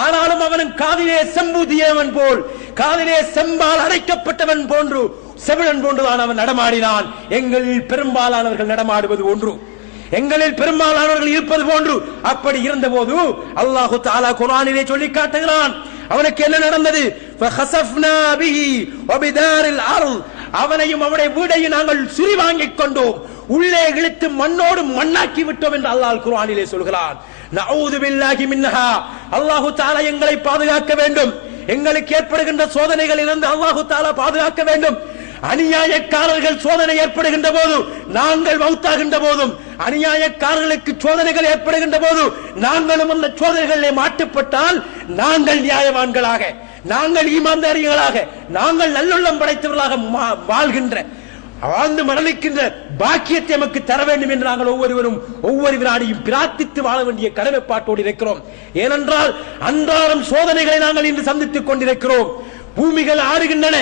ஆனாலும் அவன் காதிலே செம்பூதியவன் போல், காதிலே செம்பால் அடைக்கப்பட்டவன் போன்று, செவிழன் போன்றுதான் அவன் நடமாடினான். எங்களில் பெரும்பாலானவர்கள் நடமாடுவது ஒன்று, எங்களில் பெரும்பாலானவர்கள் இருப்பது போன்று. அப்படி இருந்த போது அல்லாஹ் தஆலா குர்ஆனிலே சொல்லி காட்டுகிறான், அவனுக்கு என்ன நடந்தது? ஃபஹஸஃப்னா பிஹி வபிதாரில் அர்த், அவனையும் அவனுடைய வீடையும் நாங்கள் சுரி வாங்கிக் கொண்டோம், உள்ளே இழுத்து மண்ணோடு மண்ணாக்கி விட்டோம் என்று அல்லாஹ் குர்ஆனிலே சொல்கிறான். நஊது பில்லாஹி மின்ஹா, அல்லாஹ் தஆலா எங்களை பாதுகாக்க வேண்டும். எங்களுக்கு ஏற்படுகின்ற சோதனைகளிலிருந்து அல்லாஹ் தஆலா பாதுகாக்க வேண்டும். அநியாயக்காரர்கள் சோதனை ஏற்படுகின்ற போது, நாங்கள் மௌத்தாகின்ற போதும், அநியாயக்காரர்களுக்கு சோதனைகள் ஏற்படுகின்ற போது நாங்களும் அந்த சோதனைகளிலே மாட்டுப்பட்டால் நாங்கள் நியாயவான்களாக, நாங்கள் ஈமான்தாரிகளாக, நாங்கள் நல்லுள்ளம் படைத்தவர்களாக வாழ்ந்து மரணிக்கின்ற பாக்கியத்தை நமக்கு தர வேண்டும் என்று நாங்கள் ஒவ்வொருவரும் ஒவ்வொரு வினாடியும் பிரார்த்தித்து வாழ வேண்டிய கடமைப்பாட்டோடு இருக்கிறோம். ஏனென்றால் அன்றாடம் சோதனைகளை நாங்கள் இன்று சந்தித்துக் கொண்டிருக்கிறோம். பூமிகள் ஆடுகின்றன,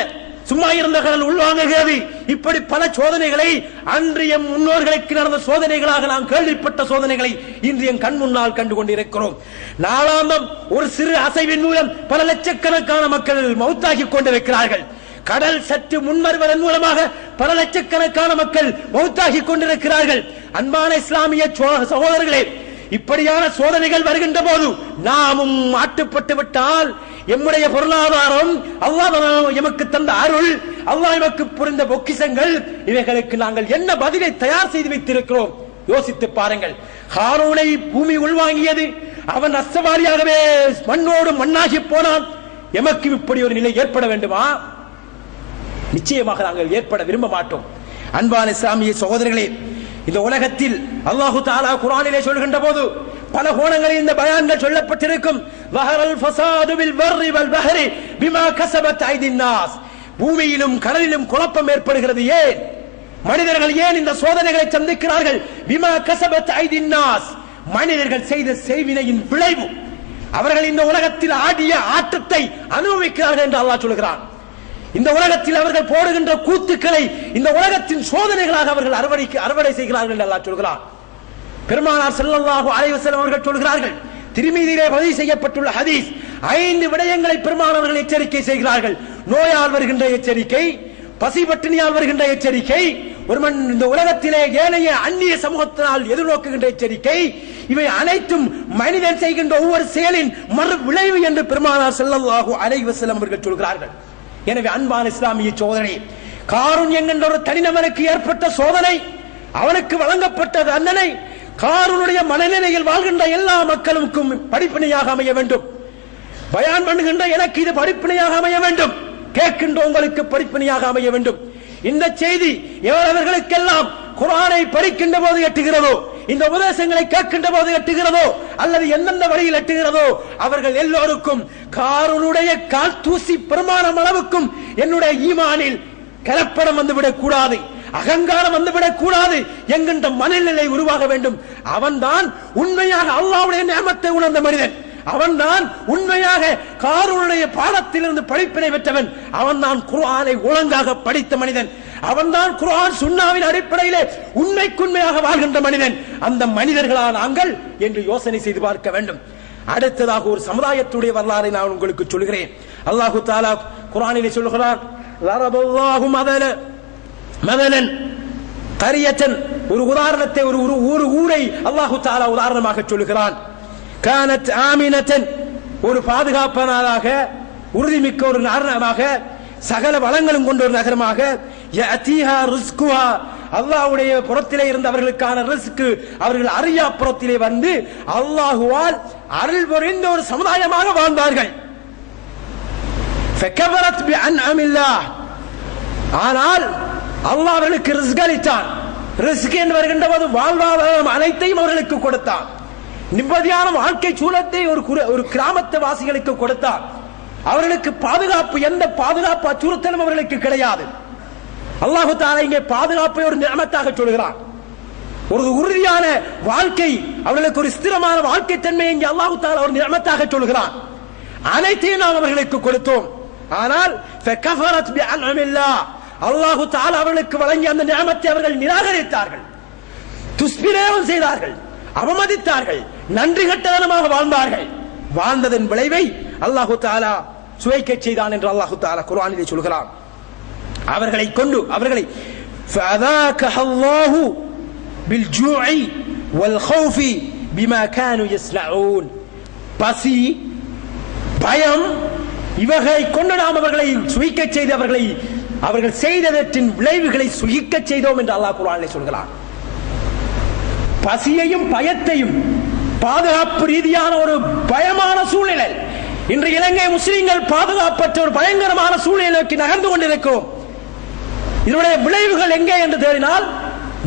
சும்மா இருந்த கடல் உள்வாங்குகிறது. இப்படி பல சோதனைகளை அன்றைய முன்னோர்களுக்கு நடந்த சோதனைகளாக நாம் கேள்விப்பட்ட சோதனைகளை இன்று என் கண் முன்னால் கண்டு கொண்டிருக்கிறோம். நாளாந்தம் ஒரு சிறு அசைவின் மூலம் பல லட்சக்கணக்கான மக்கள் மௌத்தாகி கொண்டிருக்கிறார்கள். கடல் சற்று முன்வருவதன் மூலமாக பல லட்சக்கணக்கான மக்கள் மௌத்தாகி கொண்டிருக்கிறார்கள். அன்பான இஸ்லாமிய சகோதரர்களே, இப்படியான சோதனைகள் வருகின்ற போது நாமும் மாட்டுப்பட்டு விட்டால் எம்முடைய பொருளாதாரம், அல்லாஹ் எமக்கு தந்த அருள், அல்லாஹ் எமக்கு புரிந்த பொக்கிஷங்கள், இவைகளுக்கு நாங்கள் என்ன பதிலை தயார் செய்து வைத்திருக்கிறோம்? யோசித்து பாருங்கள். ஹாரூனை பூமி உள்வாங்கியது, அவன் அஸ்தவாரியாகவே மண்ணோடு மண்ணாகி போனான். எமக்கு இப்படி ஒரு நிலை ஏற்பட வேண்டுமா? நிச்சயமாக நாங்கள் ஏற்பட விரும்ப மாட்டோம். அன்பான இஸ்லாமிய சகோதரர்களே, இந்த உலகத்தில் அல்லாஹ் தஆலா குர்ஆனிலே சொல்கின்ற போது பல கோணங்களில் இந்த பயான்கள் சொல்லப்பட்டிருக்கும். வஹரல் ஃபஸாது பில் பர்ரி வல் பஹரி பிமா கஸபத் ஐதின் நாஸ், பூமியிலும் கடலிலும் குழப்பம் ஏற்படுகிறது. ஏன் மனிதர்கள் ஏன் இந்த சோதனைகளை சந்திக்கிறார்கள்? பிமா கஸபத் ஐதின் நாஸ், மனிதர்கள் செய்த செய்வினையின் விளைவு. அவர்கள் இந்த உலகத்தில் ஆடிய ஆட்டத்தை அனுபவிக்கிறார்கள் என்று அல்லாஹ் சொல்கிறான். இந்த உலகத்தில் அவர்கள் போடுகின்ற கூத்துக்களை இந்த உலகத்தின் சோதனைகளாக அவர்கள் அறுவடை செய்கிறார்கள் என்று அல்லாஹ் சொல்கிறான். பெருமானார் ஸல்லல்லாஹு அலைஹி வஸல்லம் அவர்கள் சொல்கிறார்கள், திருமீதியிலே பதிவு செய்யப்பட்டுள்ள ஹதீஸ், 5 விடயங்களை பெருமானார்கள் எச்சரிக்கை செய்கிறார்கள். நோயால் வருகின்ற எச்சரிக்கை, பசி பட்டினியால் வருகின்ற எச்சரிக்கை, ஒருவன் இந்த உலகத்திலே ஏனைய அந்நிய சமூகத்தினால் எதிர்நோக்குகின்ற எச்சரிக்கை, இவை அனைத்தும் மனிதன் செய்கின்ற ஒவ்வொரு செயலின் மறு விளைவு என்று பெருமானார் ஸல்லல்லாஹு அலைஹி வஸல்லம் அவர்கள் சொல்கிறார்கள். எனவே அன்பான இஸ்லாமிய சோதனை, காரூன் என்கின்ற ஒரு தனிநபருக்கு ஏற்பட்ட சோதனை, அவனுக்கு வழங்கப்பட்ட தண்டனை காரூனுடைய மனநிலையில் வாழ்கின்ற எல்லா மக்களுக்கும் படிப்பினையாக அமைய வேண்டும். பயான் பண்ணுகின்ற எனக்கு இது படிப்பினையாக அமைய வேண்டும், கேட்கின்ற உங்களுக்கு படிப்பினையாக அமைய வேண்டும். இந்த செய்தி எவரவர்களுக்கெல்லாம் குர்ஆனை படிக்கின்ற போது எட்டுகிறதோ, இந்த உபதேசங்களை கேட்கின்ற போது எட்டுகிறதோ, அல்லது எந்தெந்த வழியில் எட்டுகிறதோ, அவர்கள் எல்லோருக்கும் காரூனுடைய கால் தூசி பெருமானம் அளவுக்கும் என்னுடைய ஈமானில் கலப்படம் வந்துவிடக் கூடாது, அகங்காரம் வந்துவிடக் கூடாது என்கின்ற மனநிலை உருவாக வேண்டும். அவன்தான் உண்மையாக அல்லாஹ்வுடைய நிஅமத்தை உணர்ந்த மனிதன். அவன்தான் உண்மையாக காரூனுடைய பாடத்திலிருந்து படிப்பினை பெற்றவன். அவன்தான் குர்ஆனை ஒழுங்காக படித்த மனிதன். அவன்தான் குர்ஆன் சுன்னாவின் அடிப்படையிலே உண்மைக்குண்மையாக வாழ்கின்ற மனிதன். அந்த மனிதர்களா நாங்கள் என்று யோசனை செய்து பார்க்க வேண்டும். அடுத்ததாக ஒரு சமுதாயத்துடைய வரலாறை நான் உங்களுக்கு சொல்கிறேன். அல்லாஹு தஆலா குர்ஆனிலே சொல்கிறான், லரபல்லாஹு மதலன் கரியத்தன், ஒரு உதாரணத்தை, ஒரு ஊரை அல்லாஹு தஆலா உதாரணமாக சொல்கிறான். கானத் ஆமினத்தன், ஒரு பாதுகாப்பானதாக உறுதிமிக்க ஒரு நகரமாக, சகல வளங்களும் கொண்ட ஒரு நகரமாக, யஅதீஹா ரிஸ்குஹா, அல்லாஹ்வுடைய புறத்திலே இருந்த அவர்களுக்கான ரிஸ்க் அவர்கள் அறியா புறத்திலே வந்து அல்லாஹுவால் அருள் புரிந்த ஒரு சமுதாயமாக வாழ்ந்தார்கள். ஃபகபரத் பிஅன்அமில்லாஹ், ஆனால் அல்லாஹ் அவர்களுக்கு ரிஸ்க் அளித்தான். ரிஸ்க் என்று வருகின்ற போது வாழ்வாதாரம் அனைத்தையும் அவர்களுக்கு கொடுத்தான். நிம்மதியான வாழ்க்கை சூழத்தை ஒரு கிராமத்து வாசிகளுக்கு கொடுத்தார். அவர்களுக்கு பாதுகாப்பு, எந்த பாதுகாப்பு அச்சுறுத்தலும் அவர்களுக்கு கிடையாது. அல்லாஹு தஆலா இங்கே பாதுகாப்பை ஒரு நிஅமத்தாக சொல்கிறான். ஒரு உறுதியான வாழ்க்கை, அவர்களுக்கு ஒரு ஸ்திரமான வாழ்க்கை தன்மை இங்கே அல்லாஹு தஆலா ஒரு நிஅமத்தாக சொல்கிறான். அனைத்தையும் நாம் அவர்களுக்கு கொடுத்தோம். ஆனால் ஃபகஃபரத் பிஅன்அமில்லாஹ், அல்லாஹு தஆலா அவர்களுக்கு வழங்கிய அந்த நிஅமத்தை அவர்கள் நிராகரித்தார்கள், துஷ்பிரயோகம் செய்தார்கள், அவமதித்தார்கள், நன்றி கெட்டதனமாக வாழ்ந்தார்கள். வாழ்ந்ததன் விளைவை அல்லாஹு தஆலா சுவைக்க செய்தான் என்று அல்லாஹு தஆலா குர்ஆனிலே சொல்கிறான். அவர்களை கொண்டு அவர்களை ஃபஅதாகஹ அல்லாஹு பில்ஜூஇ வல்கௌஃபி பிமா கானூ யஸ்னஊன், பசி, பயம், இவர்களை கொண்டு நாம் அவர்களை சுவைக்க செய்து அவர்கள் செய்ததற்றின் விளைவுகளை சுகிக்க செய்தோம் என்று அல்லாஹ் குர்ஆனிலே சொல்கிறான். பசியையும் பயத்தையும், பாதுகாப்பு ரீதியான ஒரு பயமான சூழ்நிலை, இன்று இலங்கை முஸ்லிம்கள் பாதுகாப்பற்ற ஒரு பயங்கரமான சூழ்நிலைக்கு நகர்ந்து கொண்டிருக்கிறோம். இதனுடைய விளைவுகள் எங்கே என்று தேடினால்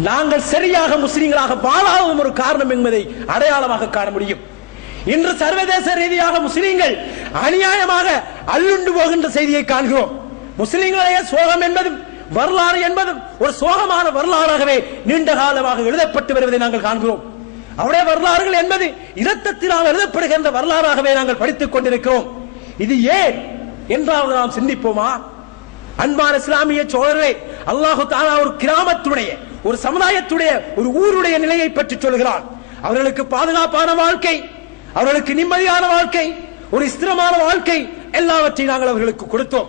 நாங்கள் சரியாக முஸ்லிம்களாக வாழாததும் ஒரு காரணம் என்பதை அடையாளமாக காண முடியும். இன்று சர்வதேச ரீதியாக முஸ்லிம்கள் அநியாயமாக அள்ளுண்டு போகின்ற செய்தியை காண்கிறோம். முஸ்லிம்களுடைய சோகம் என்பதும் வரலாறு என்பதும் ஒரு சோகமான வரலாறாகவே நீண்ட காலமாக எழுதப்பட்டு வருவதை நாங்கள் காண்கிறோம். அவருடைய வரலாறுகள் என்பது இரத்தத்தினால் எழுதப்படுகின்ற வரலாறாகவே நாங்கள் படித்துக் கொண்டிருக்கிறோம். இது ஏன் என்றாவது நாம் சிந்திப்போமா? அன்பான இஸ்லாமிய சோழர்களே, அல்லாஹு தஆலா ஒரு கிராமத்துடைய, ஒரு சமுதாயத்துடைய, ஒரு ஊருடைய நிலையை பற்றி சொல்கிறான். அவர்களுக்கு பாதுகாப்பான வாழ்க்கை, அவர்களுக்கு நிம்மதியான வாழ்க்கை, ஒரு ஸ்திரமான வாழ்க்கை, எல்லாவற்றையும் நாங்கள் அவர்களுக்கு கொடுத்தோம்.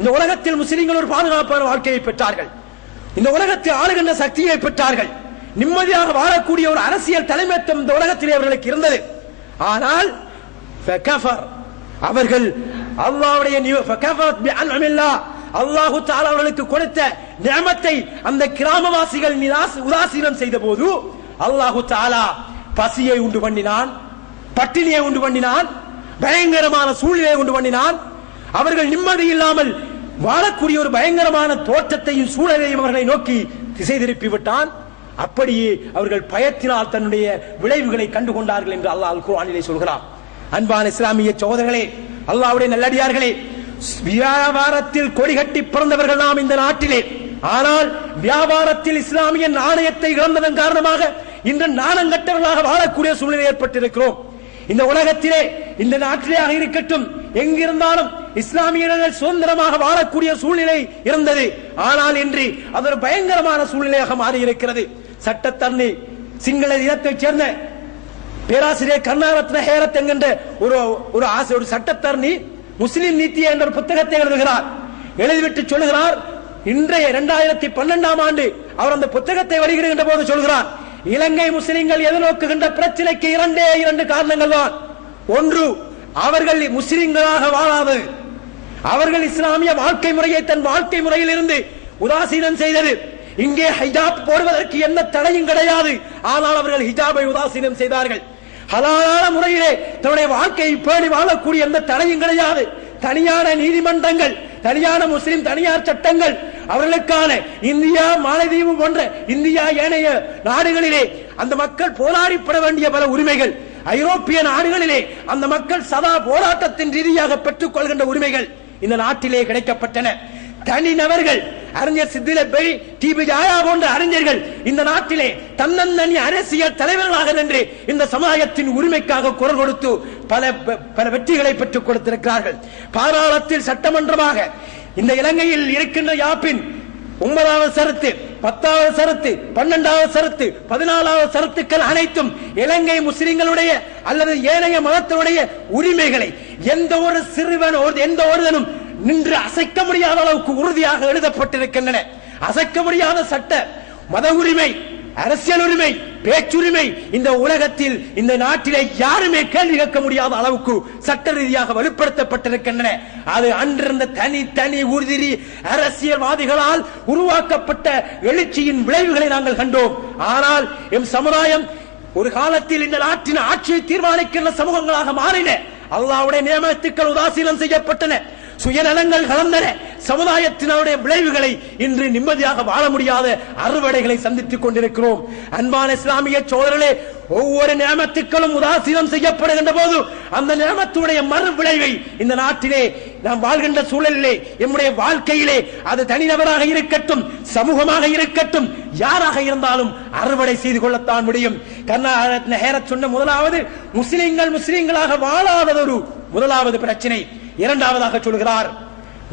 இந்த உலகத்தில் முஸ்லிம்கள் ஒரு பாதுகாப்பான வாழ்க்கையை பெற்றார்கள். இந்த உலகத்தில் ஆளுகின்ற சக்தியை பெற்றார்கள். நிம்மதியாக வாழக்கூடிய ஒரு அரசியல் தலைமைத்துவம் இந்த உலகத்திலே அவர்களுக்கு இருந்தது. ஆனால் அவர்கள் அல்லாஹ்வுடைய அல்லாஹு தஆலா அவர்களுக்கு கொடுத்த நிஅமத்தை அந்த கிராமவாசிகள் உதாசீனம் செய்த போது அல்லாஹு தஆலா பசியை உண்டு பண்ணினான், பட்டினியை உண்டு பண்ணினான், பயங்கரமான சூழ்நிலையை உண்டு பண்ணினான். அவர்கள் நிம்மதி இல்லாமல் வாழக்கூடிய ஒரு பயங்கரமான தோற்றத்தையும் சூழலையும் அவர்களை நோக்கி திசை திருப்பி விட்டான். அப்படியே அவர்கள் பயத்தினால் தன்னுடைய விளைவுகளை கண்டுகொண்டார்கள் என்று அல்லாஹ் குர்ஆனிலே சொல்கிறார். அன்பான இஸ்லாமிய சகோதரர்களே, அல்லாஹ்வுடைய நல்லடியார்களே, வியாபாரத்தில் கொடிகட்டி பிறந்தவர்கள் நாம் இந்த நாட்டிலே. ஆனால் வியாபாரத்தில் இஸ்லாமிய நாணயத்தை இழந்ததன் காரணமாக இன்று நாணங்கட்டவர்களாக வாழக்கூடிய சூழ்நிலை ஏற்பட்டிருக்கிறோம். இந்த உலகத்திலே, இந்த நாட்டிலேயாக இருக்கட்டும், எங்கிருந்தாலும் இஸ்லாமியர்கள் சுதந்திரமாக வாழக்கூடிய சூழ்நிலை இருந்தது. ஆனால் இன்று அது ஒரு பயங்கரமான சூழ்நிலையாக மாறி இருக்கிறது. சட்டத்தரணி சிங்கள இனத்தைச் சேர்ந்த பேராசிரியர் கருணாரத்ன ஹேரத் என்கின்ற ஒரு சட்டத்தரணி முஸ்லிம் நீதி என்ற ஒரு புத்தகத்தை எழுதுகிறார். எழுதிவிட்டு சொல்லுகிறார், இன்றைய 2012ஆம் ஆண்டு அவர் அந்த புத்தகத்தை வெளியிடுகின்ற போது சொல்கிறார், இலங்கை முஸ்லிம்கள் எதிர்நோக்குகின்ற பிரச்சனைக்கு இரண்டு காரணங்கள் தான். ஒன்று, அவர்கள் முஸ்லிம்களாக வாழாதது, அவர்கள் இஸ்லாமிய வாழ்க்கை முறையை தன் வாழ்க்கை முறையில் இருந்து உதாசீனம் செய்தது. இங்கே ஹிஜாப் போடுவதற்கு எந்த தடையும் கிடையாது, ஆனால் அவர்கள் ஹிஜாபை உதாசீனம் செய்தார்கள். ஹலாலான முறையிலே தன்னுடைய வாழ்க்கையை பேணி வாழக்கூடிய எந்த தடையும் கிடையாது. தனியான நீதிமன்றங்கள், தனியான முஸ்லிம் தனியார் சட்டங்கள், அவர்களுக்கான இந்தியா, மாலத்தீவு போன்ற இந்தியா ஏனைய நாடுகளிலே அந்த மக்கள் போராடிப்பட வேண்டிய பல உரிமைகள், ஐரோப்பிய நாடுகளிலே அந்த மக்கள் சதா போராட்டத்தின் ரீதியாக பெற்றுக் கொள்கின்ற உரிமைகள் இந்த நாட்டிலே கிடைக்கப்பட்டன. தனிநபர்கள், அறிஞர் சித்திலப்பெரி, டிபி ஜாயா போன்ற அறிஞர்கள் இந்த நாட்டிலே தன்னந்தனி அரசியல் தலைவர்களாக நின்று இந்த சமுதாயத்தின் உரிமைக்காக குரல் கொடுத்து பல வெற்றிகளை பெற்றுக் கொடுத்திருக்கிறார்கள். பாராளுமன்றத்தில் சட்டமன்றமாக இந்த இலங்கையில் இருக்கின்ற யாப்பின் 9வது சரத்து, 10வது சரத்து, 12வது சரத்து, 14வது சரத்துக்கள் அனைத்தும் இலங்கை முஸ்லிம்களுடைய அல்லது ஏனைய மதத்தினுடைய உரிமைகளை எந்த ஒரு சிறுவனோ எந்த ஒருவனும் நின்று அசைக்க முடியாத அளவுக்கு உறுதியாக எழுதப்பட்டிருக்கின்றன. அசைக்க முடியாத சட்ட, மத உரிமை, அரசியல் உரிமை, பேச்சுரிமை இந்த உலகத்தில் இந்த நாட்டிலே யாருமே கேள்வி கேட்க முடியாத அளவுக்கு சட்ட ரீதியாக வலுப்படுத்தப்பட்டிருக்கின்றன. அது அன்றிருந்த தனி உறுதி அரசியல்வாதிகளால் உருவாக்கப்பட்ட எழுச்சியின் விளைவுகளை நாங்கள் கண்டோம். ஆனால் எம் சமுதாயம் ஒரு காலத்தில் இந்த நாட்டின் ஆட்சியை தீர்மானிக்கின்ற சமூகங்களாக மாறின. அல்லாஹ்வுடைய நியமத்துக்கள் உதாசீனம் செய்யப்பட்டன, சுயநலங்கள் கலந்தன. சமுதாயத்தினுடைய விளைவுகளை இன்று நிம்மதியாக வாழ முடியாத அறுவடைகளை சந்தித்துக் கொண்டிருக்கிறோம். அன்பான இஸ்லாமிய சோதரர்களே, ஒவ்வொரு நியமத்துக்களும் உதாசீனம் செய்யப்படுகின்ற போது அந்த நியமத்துடைய மறு விளைவை இந்த நாட்டிலே நாம் வாழ்கின்ற சூழலிலே, நம்முடைய வாழ்க்கையிலே, அது தனிநபராக இருக்கட்டும், சமூகமாக இருக்கட்டும், யாராக இருந்தாலும் அறுவடை செய்து கொள்ளத்தான் முடியும். சொன்ன முதலாவது முஸ்லிம்களாக வாழாததொரு முதலாவது பிரச்சனை. இரண்டாவதாக சொல்கிறார்,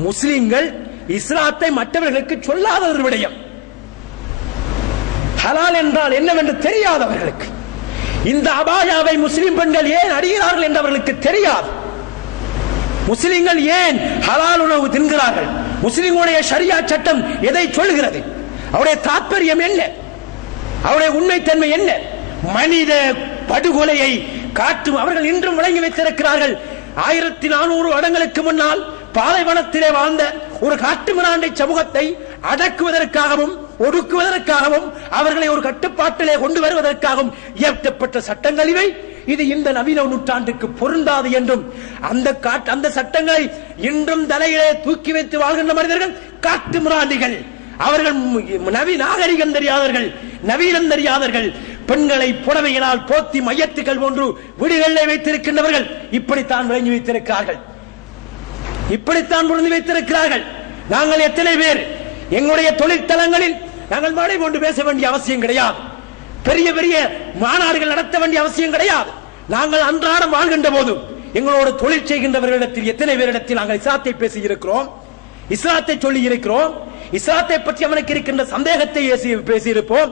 முஸ்லிம்கள் இஸ்லாத்தை மற்றவர்களுக்கு சொல்லாத ஒரு விடயம். ஹலால் என்றால் என்னவென்று தெரியாதவர்களுக்கு, இந்த அபாயாவை முஸ்லிம் பெண்கள் ஏன் அடிகிறார்கள் என்று அவர்களுக்கு தெரியாது. முஸ்லிம்கள் ஏன் ஹலால் உணவு தின்கிறார்கள், முஸ்லிம்களுடைய ஷரியா சட்டம் எதை சொல்கிறது, அவருடைய தாற்பயம் என்ன, அவருடைய உண்மைத்தன்மை என்ன, மனித படுகொலையை காட்டும் அவர்கள் இன்றும் வழங்கி வைத்திருக்கிறார்கள். 1400 வருடங்களுக்கு முன்னால் பாலைவனத்திலே வாழ்ந்த ஒரு காட்டுமிராண்டை சமூகத்தை அடக்குவதற்காகவும் ஒடுக்குவதற்காகவும் அவர்களை ஒரு கட்டுப்பாட்டிலே கொண்டு வருவதற்காகவும் இயற்றப்பட்ட சட்டங்கள் இவை. இது இந்த நவீன நூற்றாண்டுக்கு பொருந்தாது என்றும் அந்த சட்டங்களை இன்றும் தலையிலே தூக்கி வைத்து வாழ்கின்ற மனிதர்கள் காட்டுமிராண்டிகள், அவர்கள் நாகரிகம் தெரியாதவர்கள், நவீனம் தெரியாதவர்கள், பெண்களை புடவைகளால் போத்தி மையத்துக்கள் போன்று வீடுகளிலே வைத்திருக்கின்றவர்கள் இப்படித்தான் விளங்கி வைத்திருக்கிறார்கள், இப்படித்தான் விழுந்து வைத்திருக்கிறார்கள். நாங்கள் எத்தனை பேர் எங்களுடைய தொழிற்தலங்களில் நாங்கள் மழை கொண்டு பேச வேண்டிய அவசியம் கிடையாது, பெரிய பெரிய மாநாடுகள் நடத்த வேண்டிய அவசியம் கிடையாது. நாங்கள் அன்றாடம் வாழ்கின்ற போது எங்களோட தொழில் செய்கின்றவர்களிடத்தில் எத்தனை பேரிடத்தில் நாங்கள் இஸ்லாத்தை பேசி இருக்கிறோம், இஸ்லாத்தை சொல்லி இருக்கிறோம், இஸ்லாத்தை பற்றி அவனுக்கு இருக்கின்ற சந்தேகத்தை பேசியிருப்போம்.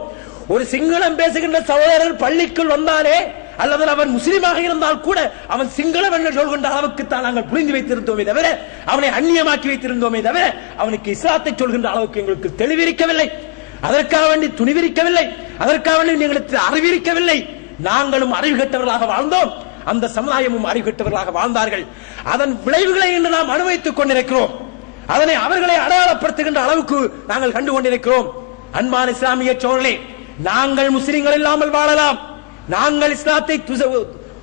ஒரு சிங்களம் பேசுகின்ற சகோதரர் பள்ளிக்குள் வந்தாலே அல்லது அவன் முஸ்லீமாக இருந்தால் கூட அவன் சிங்களம் என்று சொல்கின்ற அளவுக்கு தான் நாங்கள் புரிந்து வைத்திருந்தோமே தவிர, அவனை அந்நியமாக்கி வைத்திருந்தோமே தவிர, அவனுக்கு இஸ்லாத்தை சொல்கின்ற அளவுக்கு எங்களுக்கு தெளிவிரிக்கவில்லை, அதற்காக வேண்டி துணிவிரிக்கவில்லை, அதற்காக வேண்டி எங்களுக்கு அறிவிரிக்கவில்லை. நாங்களும் அறிவு கெட்டவர்களாக வாழ்ந்தோம், அந்த சமுதாயமும் அறிவு கெட்டவர்களாக வாழ்ந்தார்கள். அதன் விளைவுகளை இன்று நாம் அனுபவித்துக் கொண்டிருக்கிறோம். அதனை அவர்களை அடையாளப்படுத்துகின்ற அளவுக்கு நாங்கள் கண்டு கொண்டிருக்கிறோம். அன்பான இஸ்லாமிய சோழர்களே, நாங்கள் முஸ்லிம்கள் இல்லாமல் வாழலாம், நாங்கள் இஸ்லாத்தை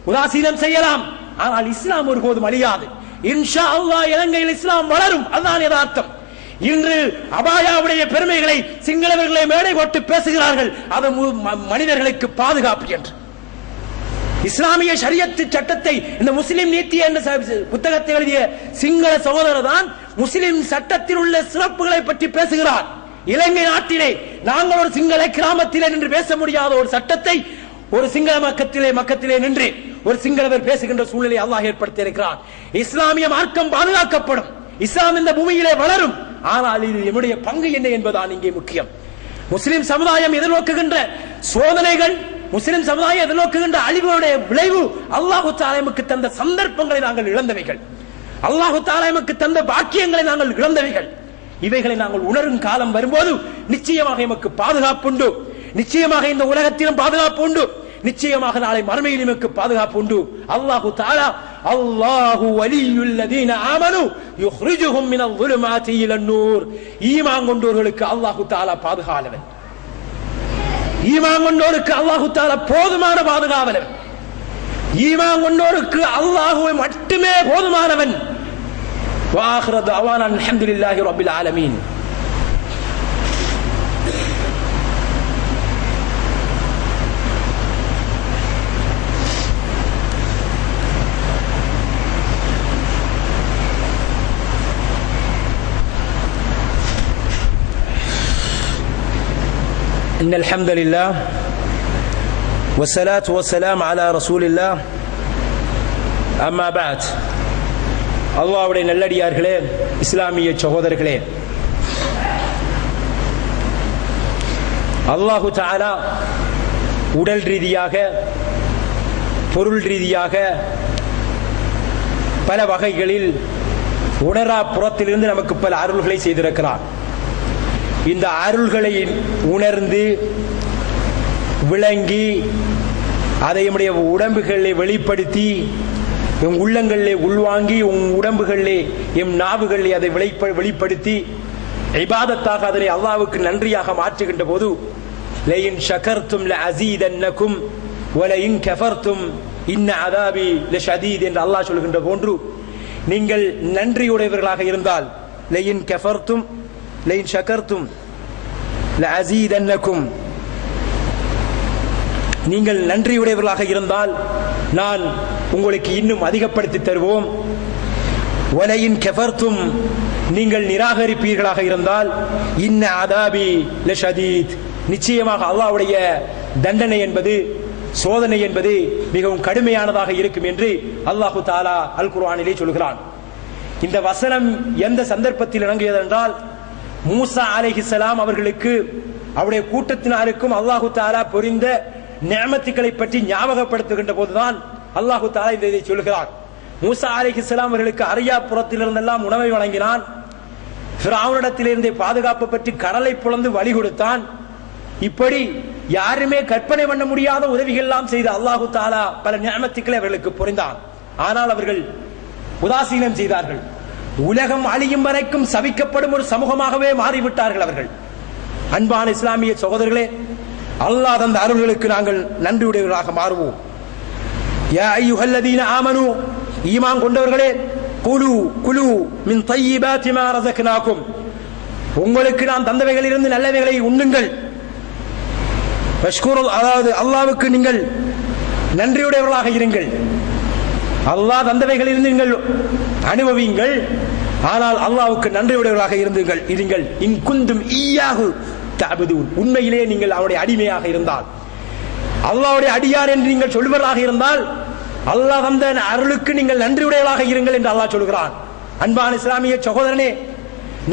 உதாசீனம் செய்யலாம், ஆனால் இஸ்லாம் ஒருபோதும் அழியாது. இன்ஷா அல்லாஹ் இலங்கையில் இஸ்லாம் வளரும், அதுதான் யதார்த்தம். இன்று அபாயாவுடைய பெருமைகளை சிங்களவர்களை மேடை போட்டு பேசுகிறார்கள், அது மனிதர்களுக்கு பாதுகாப்பு என்று. இஸ்லாமிய ஷரியத்து சட்டத்தை இந்த முஸ்லிம் நீதி என்ற புத்தகத்தை எழுதிய சிங்கள சகோதரர் தான் முஸ்லிம் சட்டத்தில் உள்ள சிறப்புகளை பற்றி பேசுகிறார். இலங்கை நாட்டிலே நாங்கள் ஒரு சிங்கள கிராமத்திலே நின்று பேச முடியாத ஒரு சட்டத்தை ஒரு சிங்கள மக்கத்திலே நின்று ஒரு சிங்களவர் பேசுகின்ற சூழ்நிலை அல்லாஹ் ஏற்படுத்தி இருக்கிறார். இஸ்லாமிய மார்க்கம் பாதுகாக்கப்படும், இஸ்லாம் இந்த பூமியிலே வளரும், ஆனால் இது நம்முடைய பங்கு என்ன என்பதுதான் இங்கே முக்கியம். முஸ்லிம் சமுதாயம் எதிர்நோக்குகின்ற சோதனைகள், முஸ்லிம் சமுதாயம் எதிர்நோக்குகின்ற அழிவுடைய விளைவு, அல்லாஹு தஆலா நமக்கு தந்த சந்தர்ப்பங்களை நாங்கள் இழந்தவைகள், அல்லாஹு தஆலா நமக்கு தந்த பாக்கியங்களை நாங்கள் இழந்தவைகள். இவைகளை நாங்கள் உணரும் காலம் வரும்போது நிச்சயமாக நமக்கு பாதுகாப்பு உண்டு, நிச்சயமாக இந்த உலகத்திலும் பாதுகாப்பு உண்டு, நிச்சயமாக நாளை மறுமையில் நமக்கு பாதுகாப்பு உண்டு. அல்லாஹு தஆலா அல்லாஹு வலியுல் லதீன ஆமனு யுக்ரிஜுஹும் மினல் ظுலுமாத்தி இலன் நூர். ஈமான் கொண்டோர்களுக்கு அல்லாஹு தஆலா பாதுகாவலன், ஈமான் கொண்டோருக்கு அல்லாஹு தஆலா போதுமான பாதுகாவலன், ஈமான் கொண்டோருக்கு அல்லாஹ்வை மட்டுமே போதுமானவன். وآخر دعوانا الحمد لله رب العالمين. إن الحمد لله والصلاة والسلام على رسول الله أما بعد. அல்லாஹ்வுடைய நல்லடியார்களே, இஸ்லாமிய சகோதரர்களே, அல்லாஹு தஆலா உடல் ரீதியாக, பொருள் ரீதியாக பல வகைகளில் உணரா புறத்திலிருந்து நமக்கு பல அருள்களை செய்திருக்கிறார். இந்த அருள்களை உணர்ந்து விளங்கி அதை நம்முடைய உடம்புகளிலே வெளிப்படுத்தி, எம் உள்ளங்களிலே உள்வாங்கி, உடம்புகளிலே எம் நாவுகளிலே அதை வெளிப்படுத்தி இபாதத்தாக அதனை அல்லாஹ்வுக்கு நன்றியாக மாற்றுகின்ற போது லயின் ஷகர்தும் லஅஸீதன்னகும் வலயின் கஃபர்தும் இன்ன அஸாபி லஷதீத் என்று அல்லாஹ் சொல்கின்ற போன்று, நீங்கள் நன்றியுடையவர்களாக இருந்தால் லயின் கஃபர்தும் லயின் ஷகர்தும் லஅஸீதன்னகும், நீங்கள் நன்றியுடையவர்களாக இருந்தால் நான் உங்களுக்கு இன்னும் அதிகப்படுத்தி தருவோம். வலயின் கஃபர்தும், நீங்கள் நிராகரிப்பீர்களாக இருந்தால் இன்ன அஸாபி லஷதீத், நிச்சயமாக அல்லாஹ்வுடைய தண்டனை என்பது, சோதனை என்பது மிகவும் கடுமையானதாக இருக்கும் என்று அல்லாஹு தஆலா அல் குர்ஆனிலே சொல்கிறான். இந்த வசனம் எந்த சந்தர்ப்பத்தில் இறங்கியது என்றால், மூசா அலைஹிஸ்ஸலாம் அவர்களுக்கு அவருடைய கூட்டத்தினருக்கும் அல்லாஹு தஆலா புரிந்த நிஅமத்துக்களை பற்றி ஞாபகப்படுத்துகின்ற போதுதான் அல்லாஹு தஆலா இதை சொல்கிறார். மூசா அலைஹிஸ்ஸலாம் அவர்களுக்கு அரியாபுரத்திலிருந்தெல்லாம் உணவை வழங்கினான். ஃபிரௌனிடத்திலிருந்தே பாதுகாப்பு பற்றி கடலை புலந்து வழி கொடுத்தான். இப்படி யாருமே கற்பனை பண்ண முடியாத உதவிகள் எல்லாம் செய்த அல்லாஹு தஆலா பல நிஅமத்துக்களை அவர்களுக்கு புரிந்தான். ஆனால் அவர்கள் உதாசீனம் செய்தார்கள். உலகம் அழியும் வரைக்கும் சபிக்கப்படும் ஒரு சமூகமாகவே மாறிவிட்டார்கள் அவர்கள். அன்பான இஸ்லாமிய சகோதரர்களே, அல்லாஹ் தந்த அருள்களுக்கு நாங்கள் நன்றியுடையவர்களாக மாறுவோம். யா அய்யுஹல்லதீன ஆமனூ, ஈமான் கொண்டவர்களே, குலு குலு மின் தய்யிபாத்தி மா ரஸக்னாகும், உங்களுக்கு நாம் தந்தவைகளிலிருந்து நல்லவைகளை உண்ணுங்கள். வஷ்குரு, அதாவது அல்லாஹ்வுக்கு நீங்கள் நன்றியுடையவர்களாக இருங்கள். அல்லாஹ் தந்தவைகளிலிருந்து நீங்கள் அனுபவியுங்கள், ஆனால் அல்லாஹ்வுக்கு நன்றியுடையவர்களாக இருங்கள். இன் குந்தும் ஈயாஹு தஅபுதூன், உண்மையிலே நீங்கள் அவருடைய அடிமையாக இருந்தால், அல்லாஹ்வுடைய அடியார் என்று நீங்கள் சொல்வதாக இருந்தால், அல்லாஹ் தந்த அருளுக்கு நீங்கள் நன்றியுடையவர்களாக இருங்கள் என்று அல்லாஹ் சொல்கிறான். அன்பான இஸ்லாமிய சகோதரனே,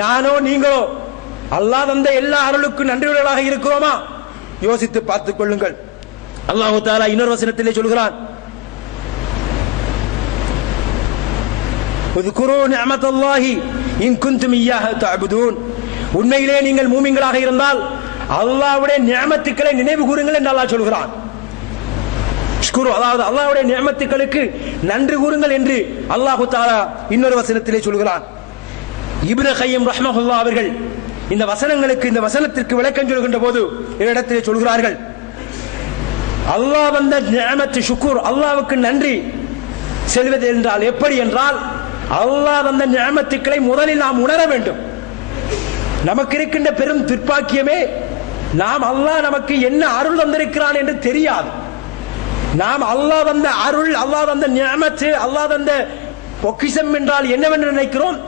நானோ நீங்களோ அல்லாஹ் தந்த எல்லா அருளுக்கும் நன்றியுடையவர்களாக இருக்கிறோமா? யோசித்து பார்த்துக் கொள்ளுங்கள். அல்லாஹ் தஆலா இன்னொரு வசனத்திலே சொல்கிறான், உذ்குரு நிஅமத்தல்லாஹி இன் குன்தும் இய்யாஹு தஅபுதூன், உண்மையிலே நீங்கள் மூமின்களாக இருந்தால் அல்லாஹ்வுடைய நிஅமத்துக்களை நினைவு கூறுங்கள் என்று அல்லாஹ் சொல்கிறான். ஷ்குரு, அதாவது அல்லாஹ்வுடைய நிஅமத்துக்களுக்கு நன்றி கூறுங்கள் என்று அல்லாஹ் தஆலா இன்னொரு வசனத்திலே சொல்கிறான். இப்னு கய்யிம் ரஹ்மஹுல்லாஹ் அவர்கள் இந்த வசனங்களுக்கு, இந்த வசனத்திற்கு விளக்கம் சொல்கின்ற போது இடத்திலே சொல்கிறார்கள், அல்லாஹ் வந்த நிஅமத்து ஷுக்ர், அல்லாஹ்வுக்கு நன்றி செல்வது என்றால் எப்படி என்றால், அல்லாஹ் வந்த நிஅமத்துக்களை முதலில் நாம் உணர வேண்டும். நமக்கு இருக்கின்ற பெரும் துர்ப்பாக்கியமே, நாம் அல்லாஹ் நமக்கு என்ன அருள் தந்திருக்கிறான் என்று தெரியாது. நாம் அல்லாஹ் வந்த அருள், அல்லாஹ் வந்த நிஅமத்து, அல்லாஹ் வந்த பொக்கிஷம் என்றால் என்னவென்று நினைக்கிறோம்.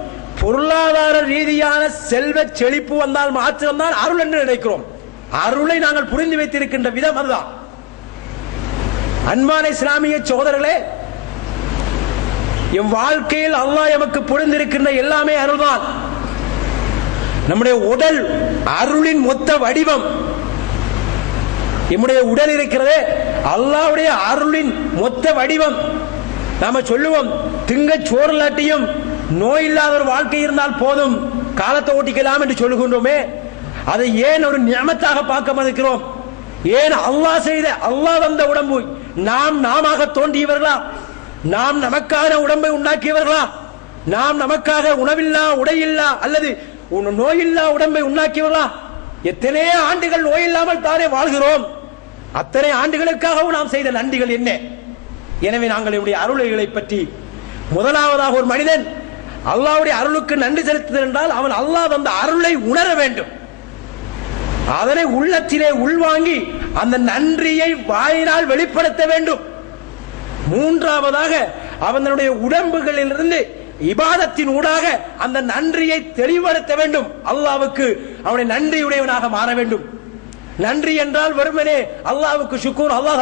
பொருளாதார ரீதியான செல்வ செழிப்பு வந்தால் மாத்திரம்தான் அருள் என்று நினைக்கிறோம். அருளை நாங்கள் புரிந்து வைத்திருக்கின்ற விதம் அதுதான். அன்பான இஸ்லாமிய சகோதரர்களே, எம் வாழ்க்கையில் அல்லாஹ் எமக்கு புரிந்திருக்கின்ற எல்லாமே அருள்தான். நம்முடைய உடல் அருளின் மொத்த வடிவம். நம்முடைய உடல் இருக்கிறதே அல்லாஹ்வுடைய அருளின் மொத்த வடிவம். நாம சொல்லுவோம், திங்க சோறுலாட்டியும் நோய் இல்லாத ஒரு வாழ்க்கை இருந்தால் போதும், காலத்தை ஓட்டிக்கலாம் என்று சொல்லுகின்றோமே, அதை ஏன் ஒரு நியமத்தாக பார்க்க மறுக்கிறோம்? ஏன் அல்லாஹ் செய்த, அல்லாஹ் வந்த உடம்பு நாமாக தோன்றியவர்களா? நாம் நமக்கான உடம்பை உண்டாக்கியவர்களா? நாம் நமக்காக உணவில்லா, உடையில்லா அல்லது நோயில்லா உடம்பை உண்டாக்கியவர்களா? எத்தனை ஆண்டுகள் நோய் இல்லாமல் தானே வாழ்கிறோம். அத்தனை ஆண்டுகளுக்காகவும் நாம் செய்த நன்றிகள் என்ன? எனவே நாங்கள் என்னுடைய அருளைகளை பற்றி, முதலாவதாக ஒரு மனிதன் அல்லாஹ்வுடைய அருளுக்கு நன்றி செலுத்துதல் என்றால் அவன் அல்லாஹ் வந்த அருளை உணர வேண்டும். அதனை உள்ளத்திலே உள்வாங்கி அந்த நன்றியை வாயினால் வெளிப்படுத்த வேண்டும். மூன்றாவதாக அவனுடைய உடம்புகளிலிருந்து இபாதத்தின் ஊடாக அந்த நன்றியை தெளிவுபடுத்த வேண்டும். அல்லாஹ்வுக்கு அவனை நன்றியுடையவனாக மாற வேண்டும். நன்றி என்றால் வெறுமனே அல்லாஹ்வுக்கு ஷுக்கூர், அல்லாஹ்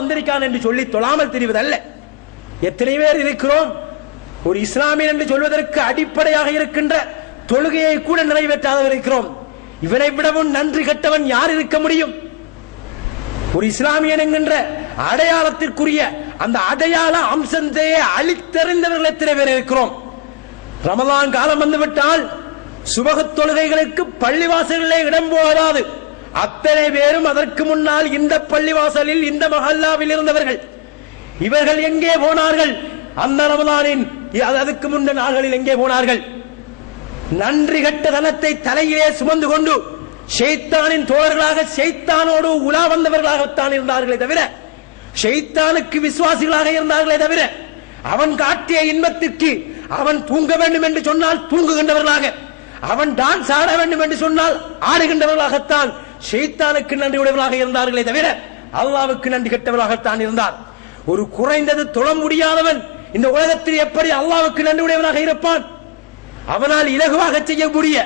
தந்திருக்கான் என்று சொல்லி தொழாமல் தெரிவதல்ல. எத்தனை பேர் இருக்கிறோம், ஒரு இஸ்லாமியன் என்று சொல்வதற்கு அடிப்படையாக இருக்கின்ற தொழுகையை கூட நிறைவேற்றாத இருக்கிறோம். இவனை விடவும் நன்றி கட்டவன் யார் இருக்க முடியும்? ஒரு இஸ்லாமியன் என்கின்ற அடையாளத்திற்குரிய அந்த அடையாள அம்சத்தை அழித்தறிந்தவர்கள் எத்தனை பேர் இருக்கிறோம்? ரமலான் காலம் வந்துவிட்டால் சுபஹத் தொழுகைகளுக்கு பள்ளிவாசலிலே இடம் போகாது. அத்தனை பேரும் அதற்கு முன்னால் இந்த பள்ளிவாசலில் இந்த மஹல்லாவில் இருந்தவர்கள். இவர்கள் எங்கே போனார்கள்? அந்த ரமலானின் அதுக்கு முன்ன நாள்களில் எங்கே போனார்கள்? நன்றி கட்ட தனத்தை தலையிலே சுமந்து கொண்டு ஷைத்தானின் தோழர்களாக ஷைத்தானோடு உலா வந்தவர்களாகத்தான் இருந்தார்களே தவிர, ஷைத்தானுக்கு விசுவாசிகளாக இருந்தார்களே தவிர, அவன் காட்டிய இன்பத்திற்கு அவன் தூங்க வேண்டும் என்று சொன்னால் தூங்குகின்றவர்களாக, அவன் டான்ஸ் ஆட வேண்டும் என்று சொன்னால் ஆடுகின்றவர்களாகத்தான் ஷைத்தானுக்கு நன்றி உடையவர்களாக இருந்தார்களே தவிர அல்லாஹ்வுக்கு நன்றி கெட்டவர்களாகத்தான் இருந்தார். ஒரு குறைந்தது தொழ முடியாதவன் இந்த உலகத்தில் எப்படி அல்லாஹ்வுக்கு நன்றி உடையவனாக இருப்பான்? அவனால் இலகுவாக செய்யக்கூடிய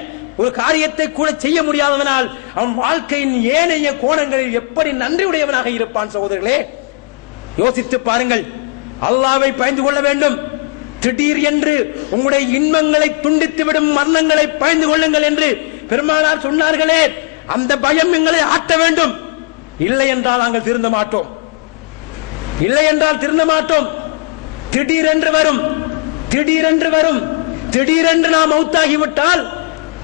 ஒரு காரியத்தை கூட செய்ய முடியாதவனால் அவன் வாழ்க்கையின் ஏனைய கோணங்களில் எப்படி நன்றி உடையவனாக இருப்பான்? சகோதரர்களே, யோசித்து பாருங்கள். அல்லாஹ்வை பயந்து கொள்ள வேண்டும். திடீர் என்று உங்களுடைய இன்பங்களை துண்டித்துவிடும் மரணங்களை பயந்து கொள்ளுங்கள் என்று பெருமானார் சொன்னார்களே, அந்த பயம் எங்களை ஆட்ட வேண்டும். இல்லை என்றால் நாங்கள் திருந்த மாட்டோம். இல்லை என்றால் திருந்த மாட்டோம். திடீரென்று வரும், திடீரென்று வரும். திடீரென்று நாம் மௌத்தாகிவிட்டால்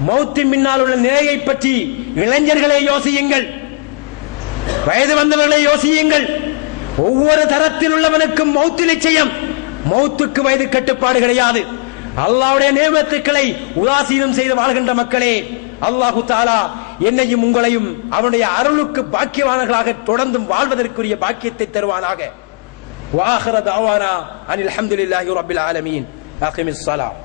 மௌத்தின் பின்னால் உள்ள நிலையை பற்றி இளைஞர்களை யோசியுங்கள், வயது வந்தவர்களை யோசியுங்கள். ஒவ்வொரு தரத்தில் உள்ளவனுக்கும் மௌத்து நிச்சயம். மௌத்துக்கு வயது கட்டுப்பாடு கிடையாது. அல்லாஹ்வுடைய நியமத்துக்களை உதாசீனம் செய்து வாழ்கின்ற மக்களே, அல்லாஹு தஆலா என்னையும் உங்களையும் அவனுடைய அருளுக்கு பாக்கியவான்களாக தொடர்ந்து வாழ்வதற்குரிய பாக்கியத்தை தருவானாக. வாஹிர தஅவானா அனில் ஹம்துலில்லாஹி ரப்பில் ஆலமீன். அகிமிஸ் ஸலாத்.